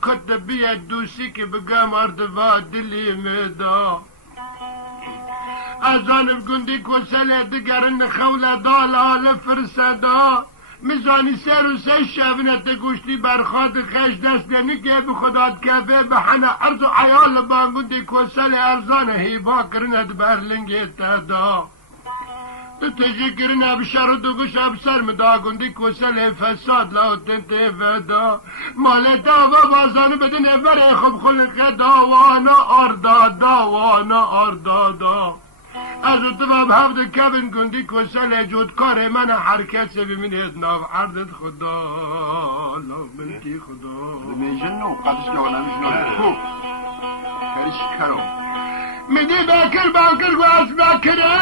كت بي الدوسي كي بقام اردفا دلي مدا ازانب گندی کسله دگرن خوله دالا لفرسدا مزانی سر و سه شبنت گوشتی برخاد خش دست نگه بخداد کفه بحنه عرض و عیال بانگندی کسله ارزان هیبا کرند برلنگی تدا تو تجی کرنه بشر و دوگوش ابسر مدا گندی کسله فساد لاوتن تیفدا مالتا و بازانه بدن افره خب خلق داوانا آردا از اتباب هفت کبن گندی کسل جودکار من حرکت سبی من ادناف عردت خدا لا ملکی خدا میجنو قدش جوانا میجنو خوب کارش کرو میدی باکر گواز باکره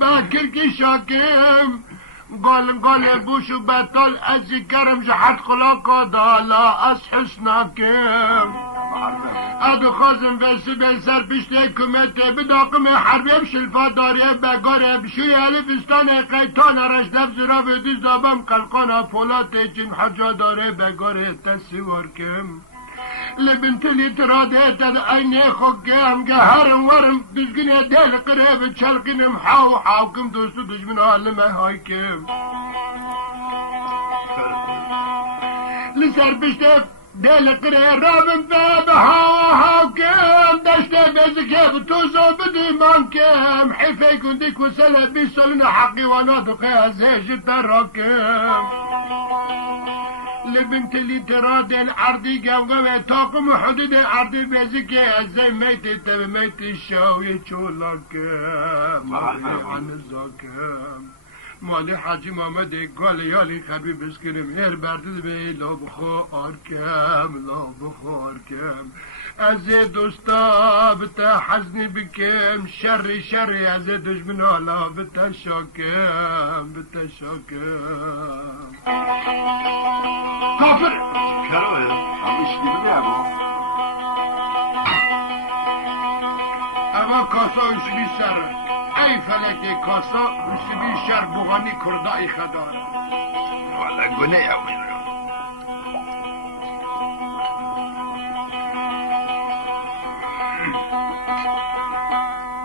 باکر کی شاکم قال بوشو بطل ازي كرم جحد خلاقه دالا از حسناكم ادو خازم بس بسر بشته كمته بداقم حربي بشلفا داريه بقاره بشوي الفستان قيتان رشدف زرا بديز دابم قلقانا فولات جن حجا داره بقاره تسواركم لبنت اللي تراده تد عيني خوكم قهرم ورم بزقني ديل قريب تشلقن محاوكم دوستو دجمن عالم هايكم لسر بشتف ديل قريب رابن باب هاوكم دشتف بزكيف توزو بدي مانكم حيفي كندك وسلا بيسالنا حقي وانا دقيا زيج تراكم لبنت اللي تراد العرضي قوقوة طاقم حدود العرضي بزكي ازاي ميت ميت الشاوية شولك مالي عن الزاكم مالي حاجي محمد قال يالي خبي بسكرم هير بردد بي لا بخاركم ازي دوستا بتا حزني بكم شري ازي دجمنا لا بتا شاكم كافر كروه هم اشتیبه بیابو اما کاسا اشبی سر ای فلک کاسا اشبی شر بغانی کردائی خدار ولا قنية وين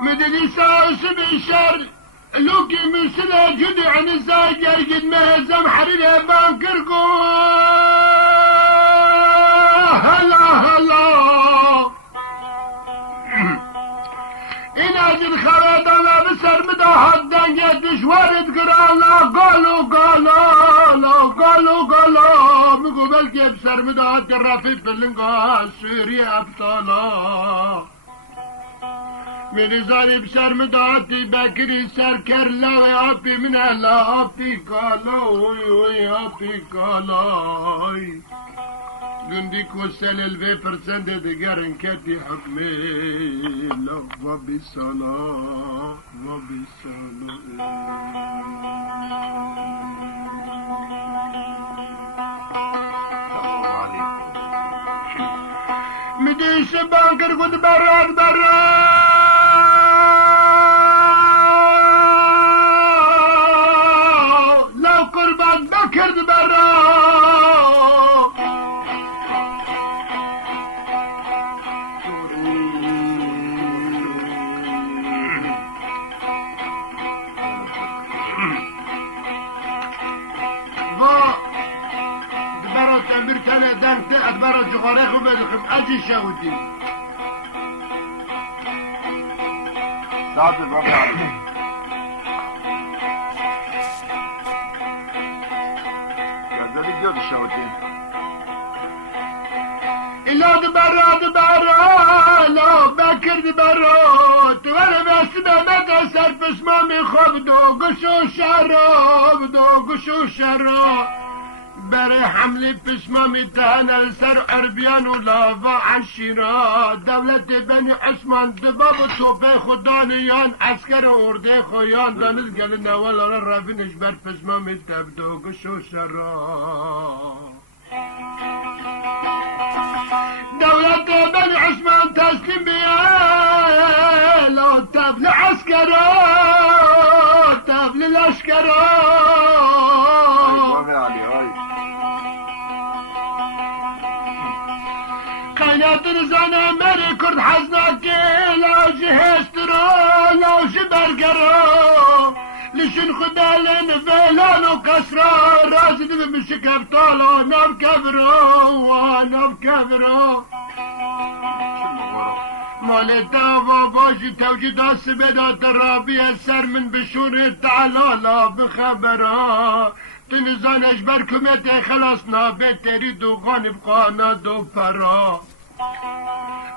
مدنی سا اشبی شر لوكي من سنة جدي عن الزاجر قد مهزم حرير بانكركو هلا هلا إناجد خرد أنا بسر مدى حدا قد شوارد قرانا قالوا مقبل كيف سر مدى ترافي فلنقا سوريا أبطالا من زاري بسر مدى بكري سر كرلا يا أبي من أهلا أبي قالا قنديك وسال الفي فرسند دقارن كاتي حكمي لفظ بالصلاة مديش بانكر قد براد لو قربان بكر أدبار الجغاريخ وبدكم أجي شاودي ساعد الربع عليك كذلك جود الشاودين إلا دبارا لا بكر دبارا تولي بسمة مدى سرف اسمامي خبدو قشو شراب بري حملي بسمامي تهانا لسر عربيان ولافا عشيرا دولة بني عثمان دباب توبي خدانيان عسكر وردي خويان دانت قالنا ولا رافين اجبر بسمامي تبدو قشو شرا دولة بني عثمان تسلم بيا لو تبلي عسكرا تبلي العسكرا قينات رزانا ماري كرد حزناكي لو جهسترو لو جبرقرو لشن خدالين فيلان وكسرو رازد بمشك ابطالو ناب كبرو مالتا باباجي توجيدا سبيدا ترابيا سر من بشور التعلالة بخبرا تنزان اجبر كمتي خلاصنا بتري دوغان بقانا دو فرا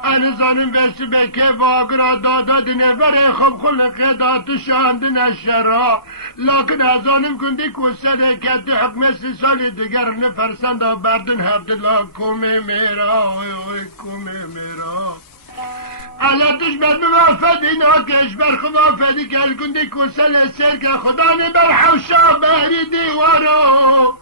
انا زانم بس بكي واقرا دادا دنفر خب خلق دا تشاندن الشرا لكن ازانم كندك وسنة كد حكم سال دقر نفرسان دا بردن هبدلا كومي ميرا كومي ميرا على تشبه بمافدنا كشبر خمافدي كالكندك وسل سيرك خداني برحوشا بهري ديوارو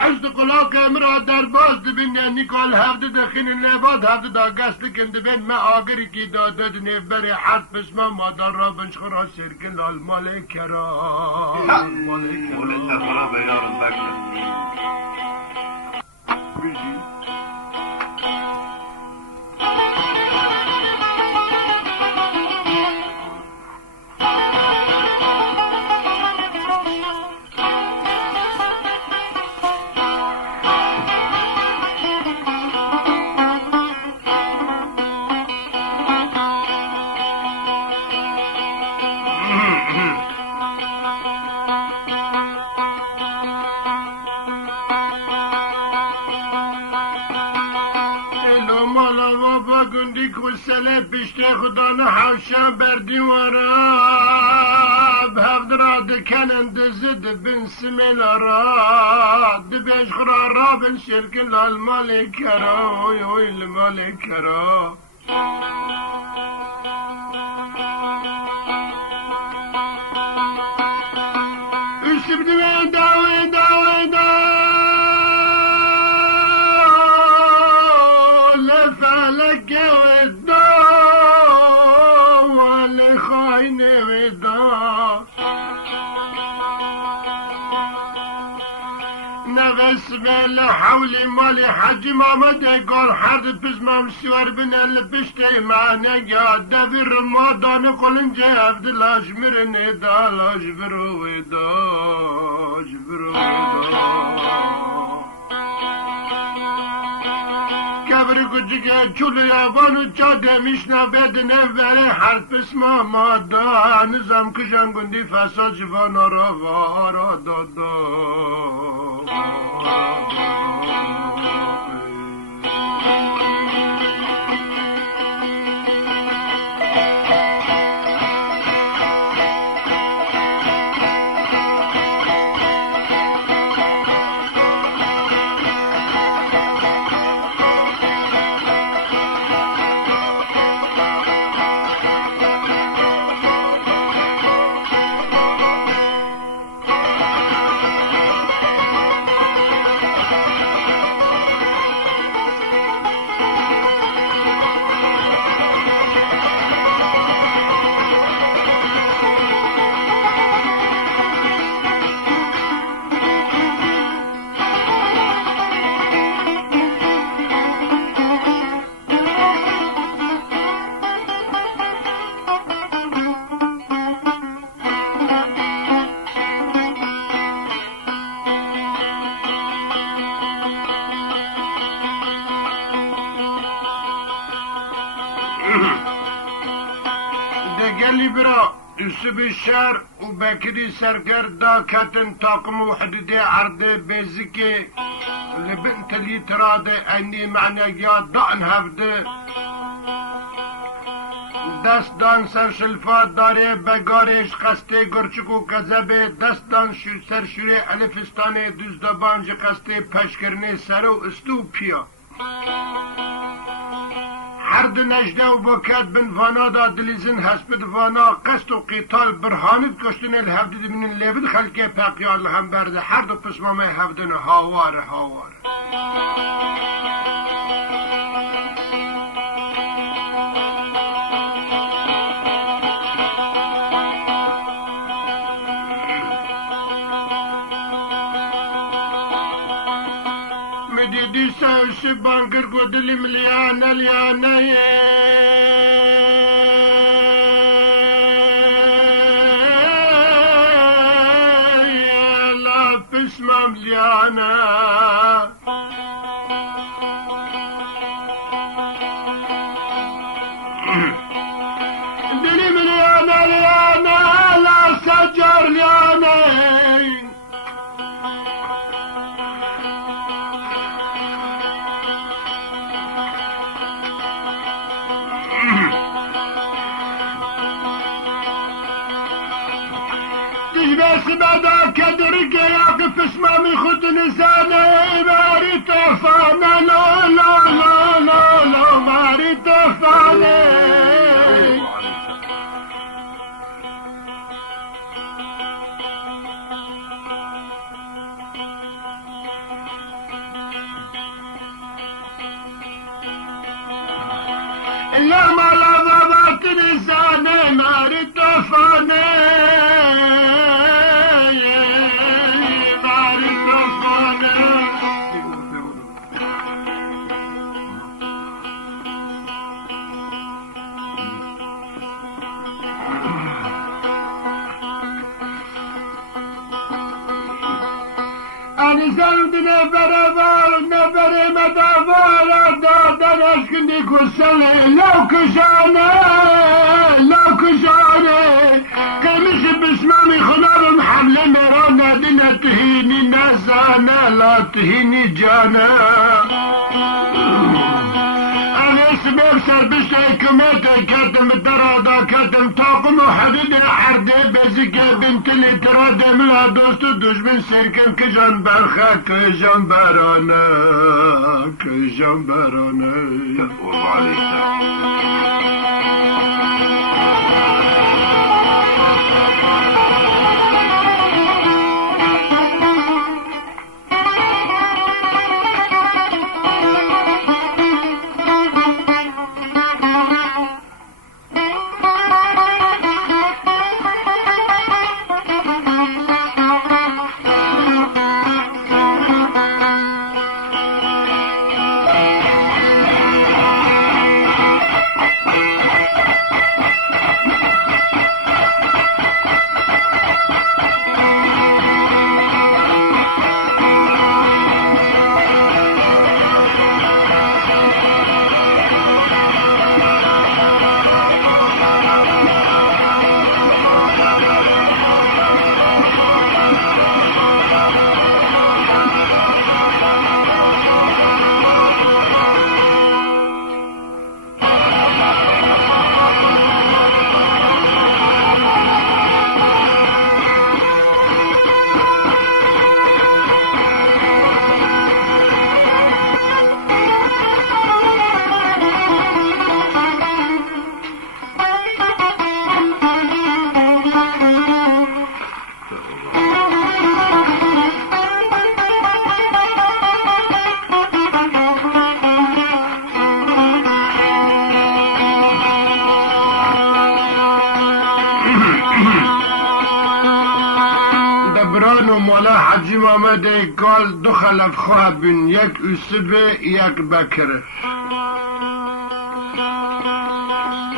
عشت قلاك امرا درباز دبين نيكول هفد دخين النباد هفد دا قسلك اندبين ما آقري كي دادد نفبري حد بسما ما درابنش خرا سيرك المالكرا ولد خراب يا ربك بيجي بشتي خدانا حوشا بردي ورا بهفدرا دكان دزد بن سمين را دبيش خرا رابن شرك المالك را المالك را اسبني داوي لفالك بسم الله حولی مالی حجی مامده گل حرد پیز مام سیوار بنال بشته معنی یاد دبیر مادان قلنجه عبدالله جمرنه دالاج برو داج برو کبر گوچگه چول یابانو جاده میشنا بدنه وره هر پسما مادا نظام کشان گندی فساد جوانا را وارا دادا دقالي برا يوسف الشهر وبكري سرقردا كاتن طاقم وحددي عرضي بيزكي لبنت اللي ترادي اني معنى يا ضعن هفده دست دان سر شلفات داره بگارش قسته گرچکو کذبه دست دان سر شوره الفستانه دوزدبانج قسته پشکرنه سر و استو پیا حرد نجده و بکات بن فانا دا دلیزن حسب فانا قصد و قیتال برهانت کشتن الهفده من الليفد خلقه پاقیان لهم برده حرد و پسمامه هفدن هاواره هاواره مدیدی ساوشی بانگر گودلی ملیانه لیانه لا پسمام لیانه دلی ملیانه لیانه لا سجر لیانه بس بدا كدرك يا فسمامي خد نساني ماري تفانا لا لا لا لا لا ماري تفانا لا ما لا بابا تنساني ماري تفانا زرد نفر بار نفر مدافع دادن اشکندی کسلی لو کشانه قمیش بسمامی خنابم حمله میرا ندی نتهینی نزانه لا تهینی جانه اسمم سر بشتي كميتة كاتم الدرادة كاتم طاقم وحدد حردي بزكي بنت اللي ترادة ملا دوست دشمن سركن كجان برخة كجان برانا كجان برانا والله عليك بران و مالا حجی محمد گال دو خلف خواه بین، یک یوسف یک بکر.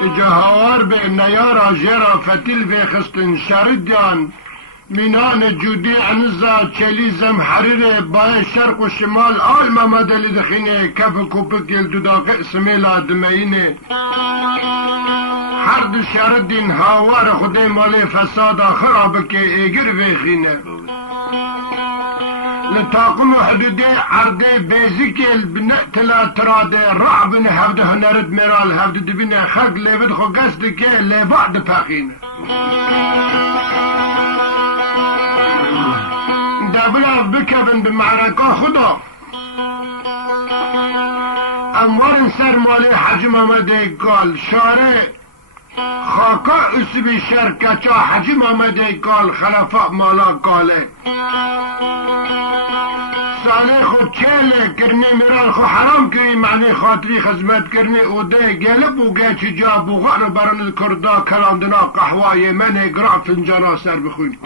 اجا هوار به نیارا جرا فتیل به خستن شردیان مینان جودی عنزا چلی زمحریر بای شرق و شمال آل محمد علی دخینه کف کوپک یل دوداقه سمیلا دمینه هر دو شردین هاوار خود مال فساد خراب که ایگر ویخینه لطاقم حدودی عرده بیزیکل بنقتلا تراده رعبن هفده هنرد مرال هفده دبینه خلق لیبد خو قصد که لیبعد پاقینه دبلا بکبن بمعرکه خدا اموار سر مالی حج محمد گال شاره خاکا اسبی شرکچا حج محمد گال خلفاء مالا گاله ساله خود چهله کرنی میرال خو حرام کنی معنی خاطری خدمت کرنی اوده گلب و گه چی جا بوغان بران کردا کلاندنا قهوه من گرع فنجانا سر بخوین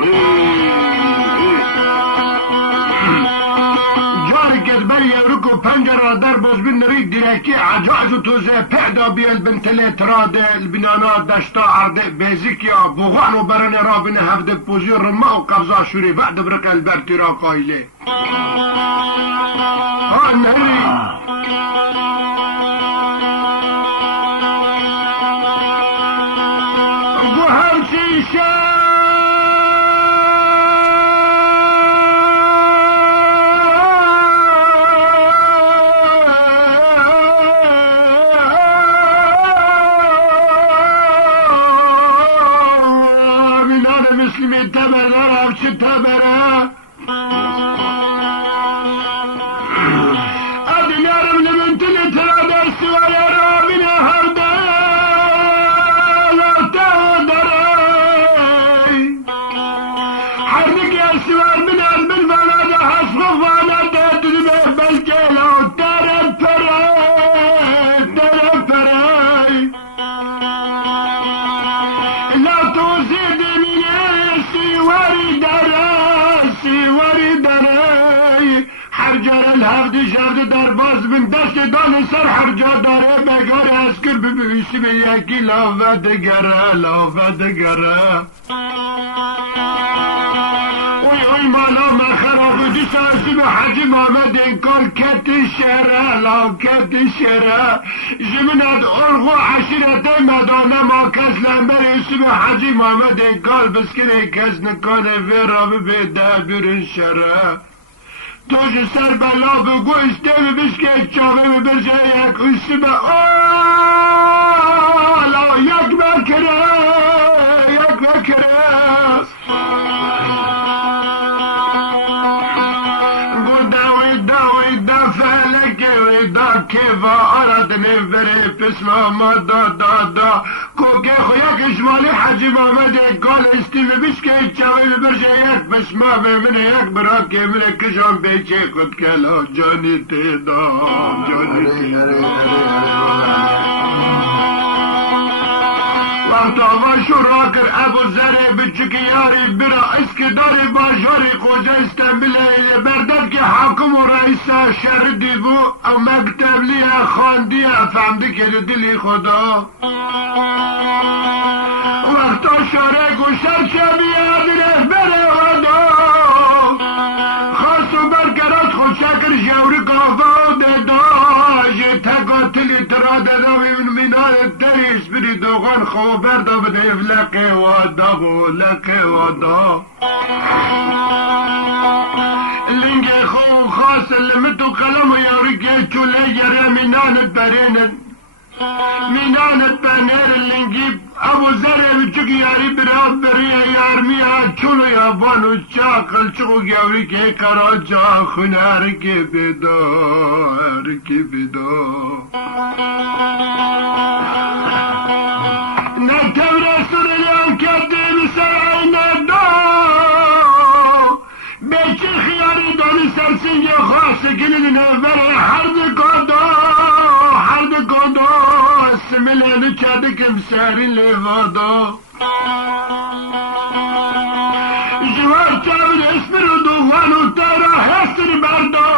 جاری کد بر یورکو پنجره در بازبین نرید دیرکی عجاز و توزه پیدا بیل بنتله تراده البنانا دشتا عرده بیزیک یا بوغان و بران رابین هفده پوزی رما و قبضا شوری بعد برک البرتی را قایله ها نری گو همچی شد سر هر جا داره بگار اسکر ببویسی به یکی لافه دگره لافه دگره اوی مالا من خراب دی ساسی به حجی محمد انکال کت شهره لا کت شهره جمنت ارغو عشیرت مدانه ما کس لنبر ایسی به حجی محمد انکال بسکنه کس نکانه وی را ببیده بیرون شهره توش سر بلا بگو استیوی بشکه چاوه ببرجه یک اوسی به آلا یک بکره گو داوی دا فلکه وی دا که و آرد نفره پسما ما دا کوکه خو یک شمالی حجی محمد گال استیوی بشکه چاوه ببرجه یک پسما بمینه یک برا که منه کشم بیچه خود کلا جانی تیدا وقت آوا شورا کر ابو زره بچکی یاری برا اسکداری باشاری خوجه استنبیله بردد که حاکم و رئیسا شهر دیبو او مکتب لیا خاندی فهمده که دلی خدا وقتا شاره گوشر شبیه آدرس بره خدا خواست و برکرات خود شکر جوری کافا و دداج تقاتلی تراده نامی من منال تریس بری دوغان خواه بردا بده لقه وادا لنگ خواه خاص لمتو قلم و یوری که چوله جره منانت بنیر لنگی ابو زره بچکی یاری براد بریه یارمیا چولو یابانو چاقل چکو گوری که کراجا خونه هرکی بیدا نتو رسول الیم کردی بسرعی ندو بیچی خیاری دانی سرسنگ خاص گلی نوبره هر دکادو اسمیلینو چاده کم سری لیوادا جوار چاول اسمر و دوغان و تارا هستن مردو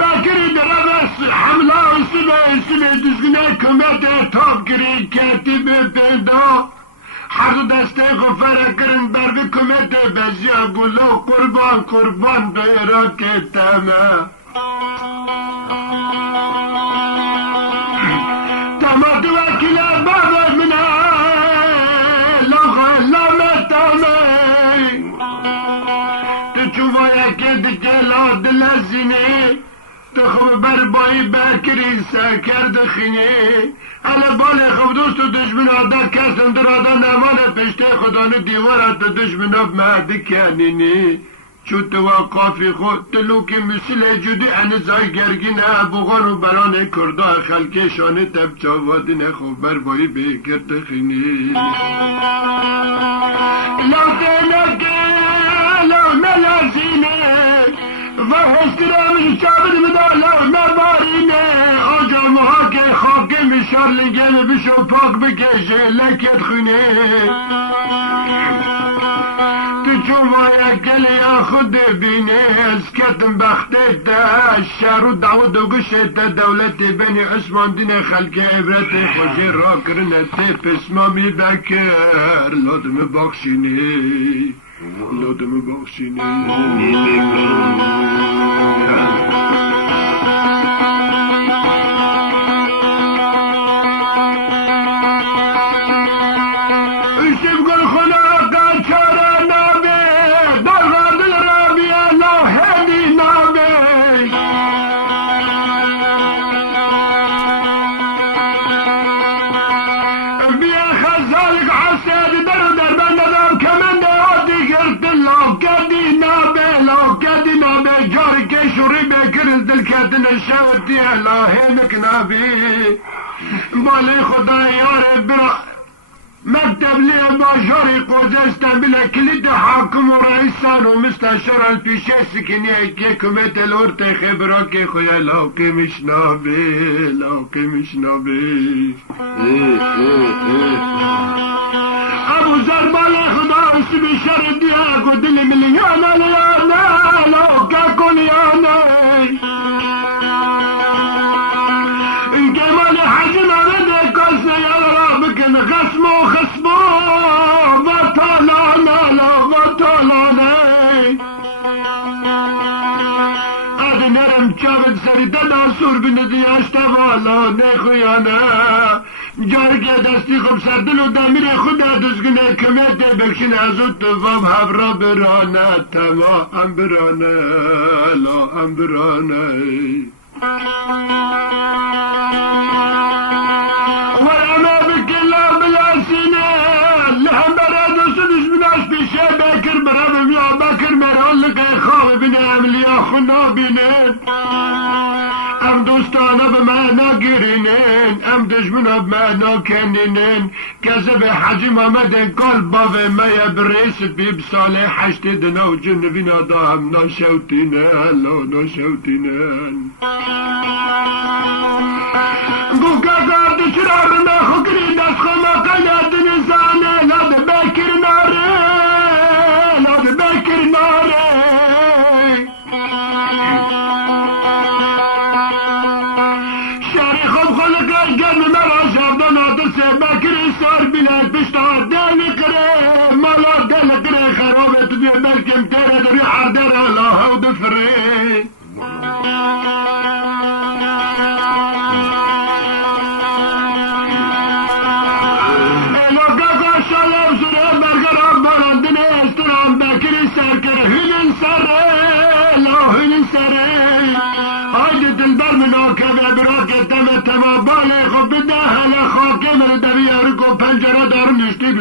بکری درابس حمله و سبه دزگنه کمت تاب کری کتیب پیدا هر دسته غفره کرن بر کمت بزیا گلو قربان بیرا که تمه تمت وکیل بابا منه لغلام تمه تو چوبایا که دکلا دلزینه تخب بربایی بکری سکرد خینه الا بالی خب دوست و دشمن آدر کسن در آدر نمانه پشته خدانو دیوارت دشمن آب مهدی کنینی چو تو قافی خود تلو که مثل جدی انزای گرگین بغان و بران کرده خلک شانه تب چاوادین خوب بربایی بکرد خینی لو تنکه لو نلازینه و احترام شابد مدالا نبارینه آجامها که خاک میشار لنگل بشو پاک بکشه لکت خونه تو چون وای گلی خود بینه اسکتم بخته تا شهر و دعوت و گشت دولت بنی عثمان دین خلق عبرت خوشی را کرنه تی پسمامی بکر لادم بخشینی لادم بخشینی اشتب گل خنا قچار نابه درغاد الرابی الله هدی نابه بیا خزالک حسد در بندم کمنده آدی گرد الله کدی نابه جاری که شوری بکرد دل کدن شوتی الله مکنابی بالی خدا یار برا مكتب لي باشري قوزستان بلا كليد حاكم ورئيسان ومستشار البيشة سكنية كيكم الورتي خبراكي خويا لوكي مش نابي ابو زربالي خدا اسمي شردي اقو دلي مليانا ليانا لوكا كوليانا الجمال حجنا بدك قصة يا رب كن خصمو بطلانا ادي نرم چابد سریدن آسور بندی اشتوالا نخویانا جارگه دستی خب سردل و دمیر خود دزگنه کمت بکشن از او توام هفرا برانه تما هم برانه لا هم برانه ورمه بکلا بلاسینه لهم برد و سدش مناش پیشه بکر برم یا بکر مران لقای خواه بینه عملیا خنا بینه ام دوستانا به معنا گرینن ام دشمنا به معنا کنینن کذب حجی محمد کال باوه میا بریس بیب سال حشت دنا و جنبین آدا هم ناشوتینه ناشوتینه گو گذارد چرا بنا خکری دست خما قلت نزانه لاد بکر ناره شهری خوب خلق گرم مرا شبدان آدرس بکر سار بلد بشتا دل قره مالا دل قره خرابت بیا بلکم تره داری حردر الله و دفره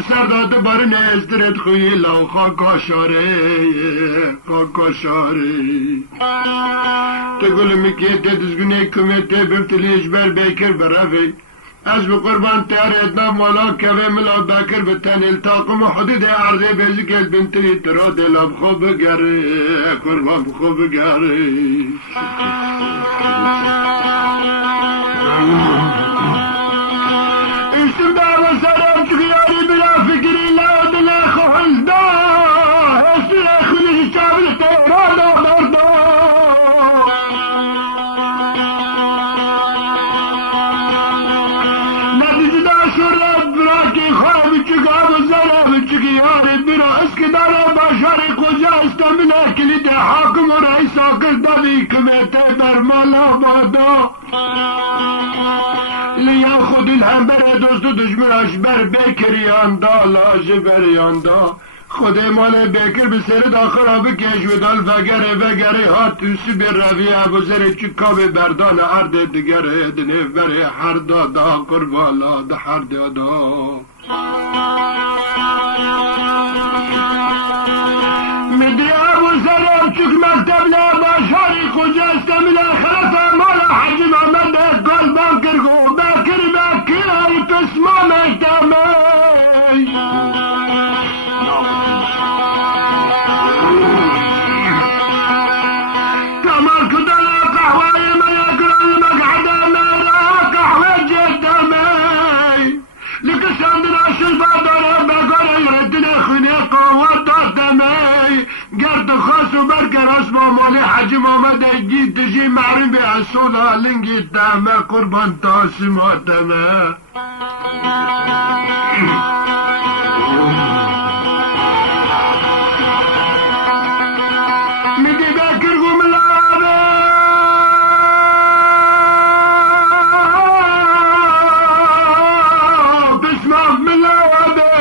سرداد بارن ازدرد خوی لو خاکا شاره تقول مكي تدزقني كميتي ببتليش بر بيكر برافي از بقربان تاريتنا مولا كوي ملا باكر بتاني التاقم حدود عرضي بيزك البنتري تراد لاب خوب قري قربان خوب قري اشتم دعوة سلام تغياري بلا فكري لا دلا خحل دا دوی کمته بر مالا بادا لیا خود هم بره دوست و دشمنش بر بکریاندا لاج بریاندا خود مال بکر به سر داخل آب کش و دال وگره هات اوسی به روی ابوزر چکا به بردان عرد دگره دنه بره هر دادا قربالا ده هر دادا مدی ابوزر چک مکتب لباشاری خجسته من خلف مال حجی محمد قلبان کرگو بکر پسما مکتمه حجی محمد گید تجی معرم به اصولا لنگی دمه قربان تاسما دمه میدی بکر گو ملابه بسماف ملابه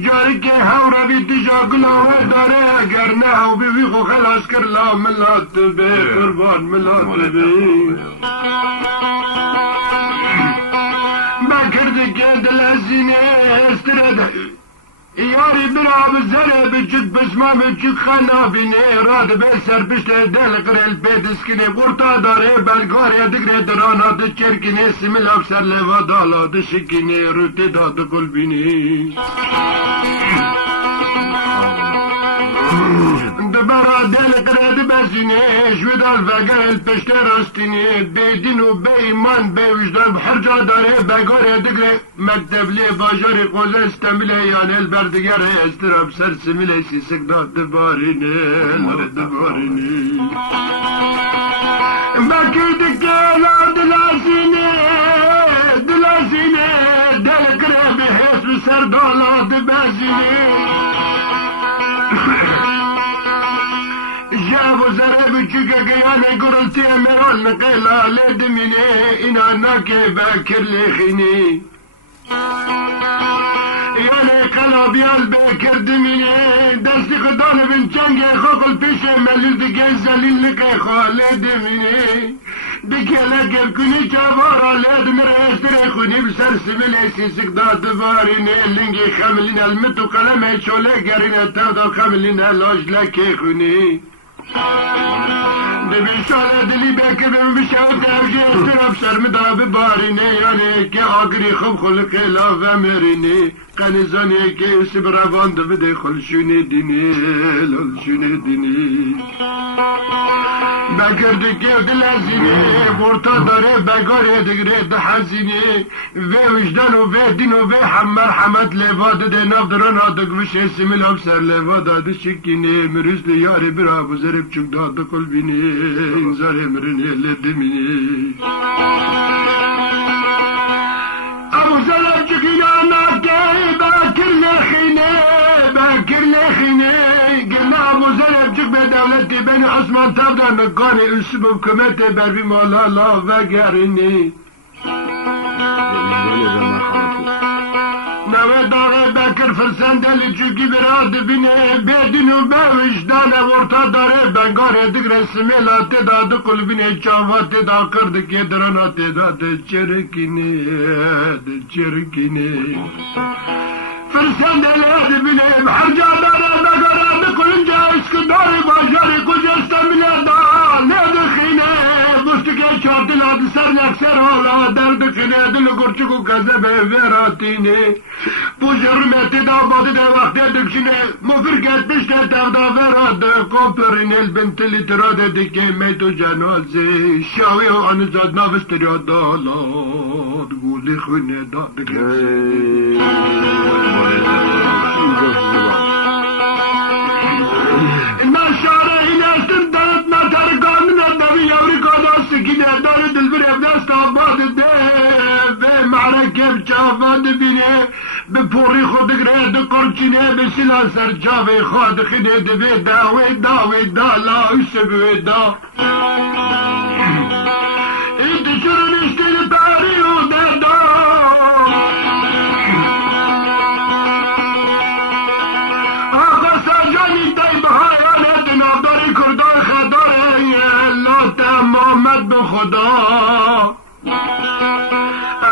جاری که هورا بی تجاگلوه داره اگر نه او بیوی خو خلاص کر لا ملات به قربان ملات به بکرد که دلزینه استرده یاری برا بزره بچک بسما بچک خنافینه راد به سر پشت دل قرل پیت اسکنه قرطا داره بلگاری دگره درانات چرکنه سمیل افسر لوا دالات شکنه روتی داد قلبینه دبرا دل قرد بزینه شوید الفگر الپشت راستینه بیدین و بی ایمان بی وجدان بحر جا داره بگار دگره مکتب لی باجاری قوزه استمیله یعنی البردگر استراب سر سمیله سیسک داد دبارینه دبارینه بکرد که دلازینه دل قرد به حسب سر دالات بزینه جابو زره بچوکه که یعنی گرلتی مرال نقیلا لدمینه اینا ناکه بکر لیخینی یعنی قلابیال بکر دمینه دستی خدان بین چنگ خوکل پیشه ملیل دیگه زلیل نقی خواله دمینه دیگه لگر کنی چاوارا لد مرستر خونی بسر سبیل سیسک داد بارینه لنگی خملین المتو قلمه چوله گرینه تادا خملین لاش لکی خونی دبی شاله دلی بکرم بشاو دوجه استراب شرمدا ببارینه یعنی که آگری خوب خلق لاوه مرینه قنزانه که اسی براوان دو بده خلشونه دینی للشونه دینی بکرده که دلزینه ورطا داره بگاره دگره ده حزینه و وجدان و و دین و همه حمد لواده ده نفدران آدگوش اسمیل هم سر لواده ده شکینه مروز ده یاری برا بزرگ چک داده قلبینه انزار مرنه لدمینه ابو زلم چکینا ناکه بکر لخینه گنا ابو زلم چک به دولتی بین عثمان تبدان نگانی اسم حکومت بر بی مالا لا وگرینی نوه داغه بکر فرسندلی چوکی براد بینه بیدین و بوشدان ورطا داره بنگار دگر سمیلا تداد قلبینه چاوا تدا کرد که درانا تداد چرکینه فرسندلی بینه بحر جا داره بگاره بکلنجا اسکداری باجاری کجستا میله دا لیده خینه بستگه چارتلا سر نکسر حالا درد خینه دل گرچکو کذبه ویراتینه بوجرمتی دا باده ده وقتی دکشینه مفرکت بیشته تفدا ویراد قوپرین البنت لیتراده دیگه میتو جنازه شاوی و آنزاد ناوستری دالاد گولی خونه داد کسی به پوری خود گرد قرچینه به سلا سر جاوه خود خیده دوی دا لا اسبوی دا این دشور نشتید تاری و دا آقا سرجانی تای بهایان دنابداری کردار خداره لا تمامت به خدا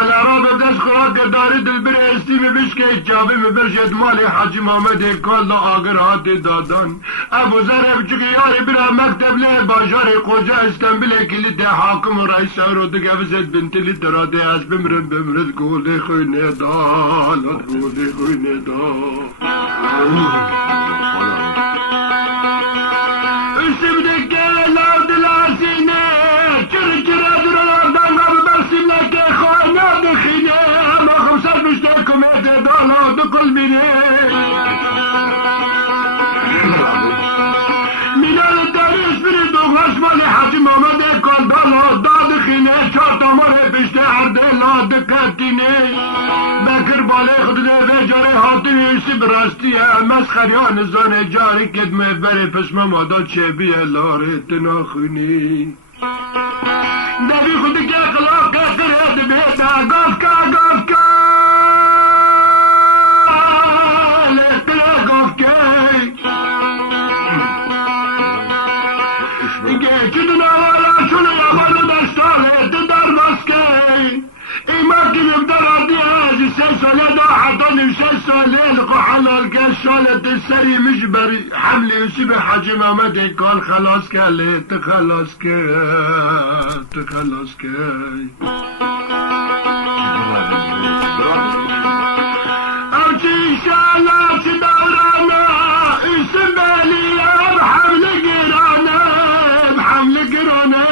العرب دست خوراک داری دل بر استیمی بشکه جابه مبرشد مال حاجی محمد کال آگر هاتی دادن ابو ذر بچه یاری برا مکتب لی باشار قوجه استنبیل کلید حاکم و رئیس رو دگه وزد بنتلی دراده از بمرد گولی خوی ندال گولی خوی ندال اسم دکه لو دلاسینه چر ادران لکه خواهی دخینه اما خمسر بشته کمیت دالا دو کل بینه میدان داریش بری دو غشمالی حاجی محمد کل دالا دا دخینه چار تاماره بشته عرده لا دکتینه بکر باله خدده و جاره حاطینه اسی براستی مسخریان زانه جاری کدمه بری پسمه مادا چه بیه لاره تناخونی نبی خودی که اخلاق کرد بیتا گفکا لکتر گفکی که چدون آوالا شنو یابانو دستانه در مسکی ایمان که نبدر آردی ازی 3 ساله دا حتی 6 ساله لقو حلال که شالت سری مجبر حملی اسی به حاجی محمد کال خلاص که لیت خلاص که او چی شالا چی دورانا اسم بلی اب حمل گرانه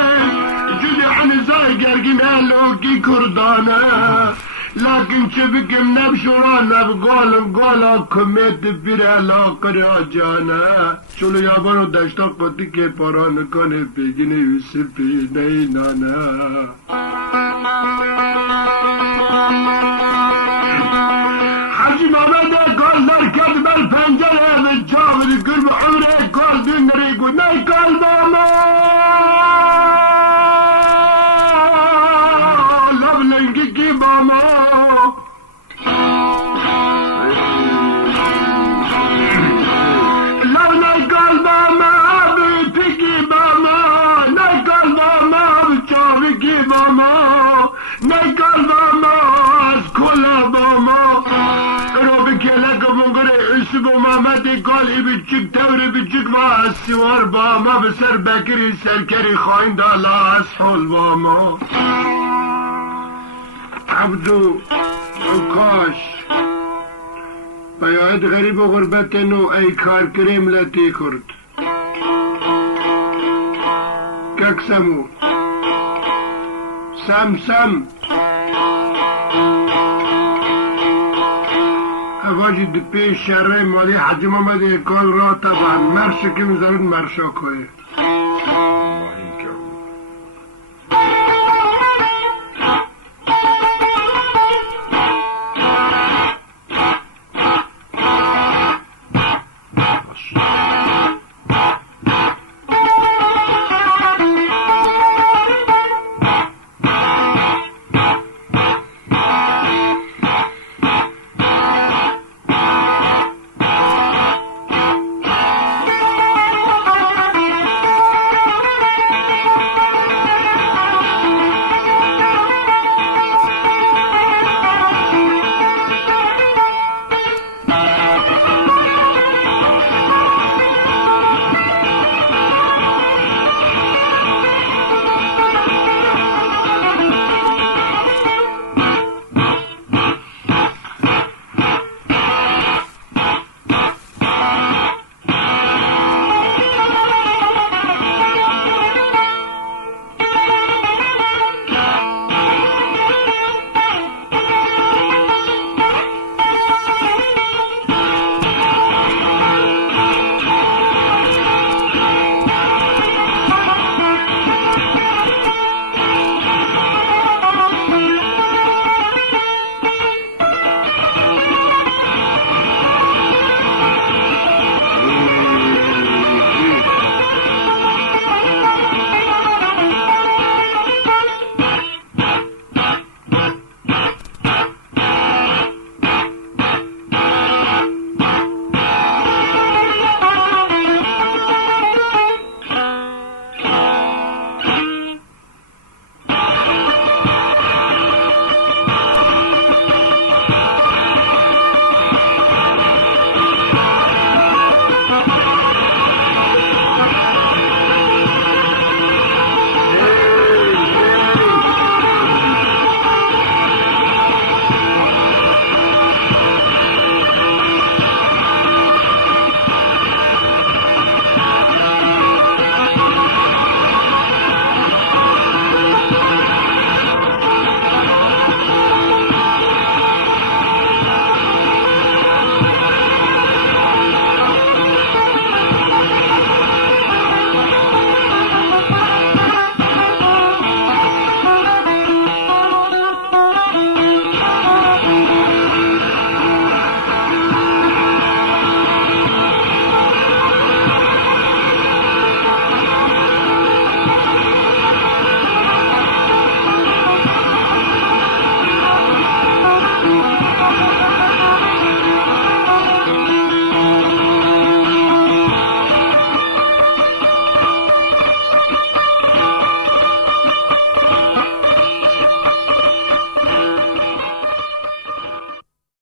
جدی حنزای گرگینه لوکی کردانه لكن شبكم نبشورا نبقالم قالا كميت بير علاقة جانا شلو يابانو داشتا قطي كي پاران كانه بيگينه يوسفي نينانا حاجي محمد قال در كد بر پنجره بالجاور قرب عمره قال دين ريقو ناي قال ماما لبلنگي كي ماما محمد قال بچک تور بچک ما السوار با ما بسر بکری سرکری خواهیم دالا اسحول با ما عبدو کاش بیاید غریب و غربت نو ای کار کریم لطی کرد ککسمو سم واجد پیش شره مالی حاجی محمد کال را طبعا مرش که میذارون مرشا کوه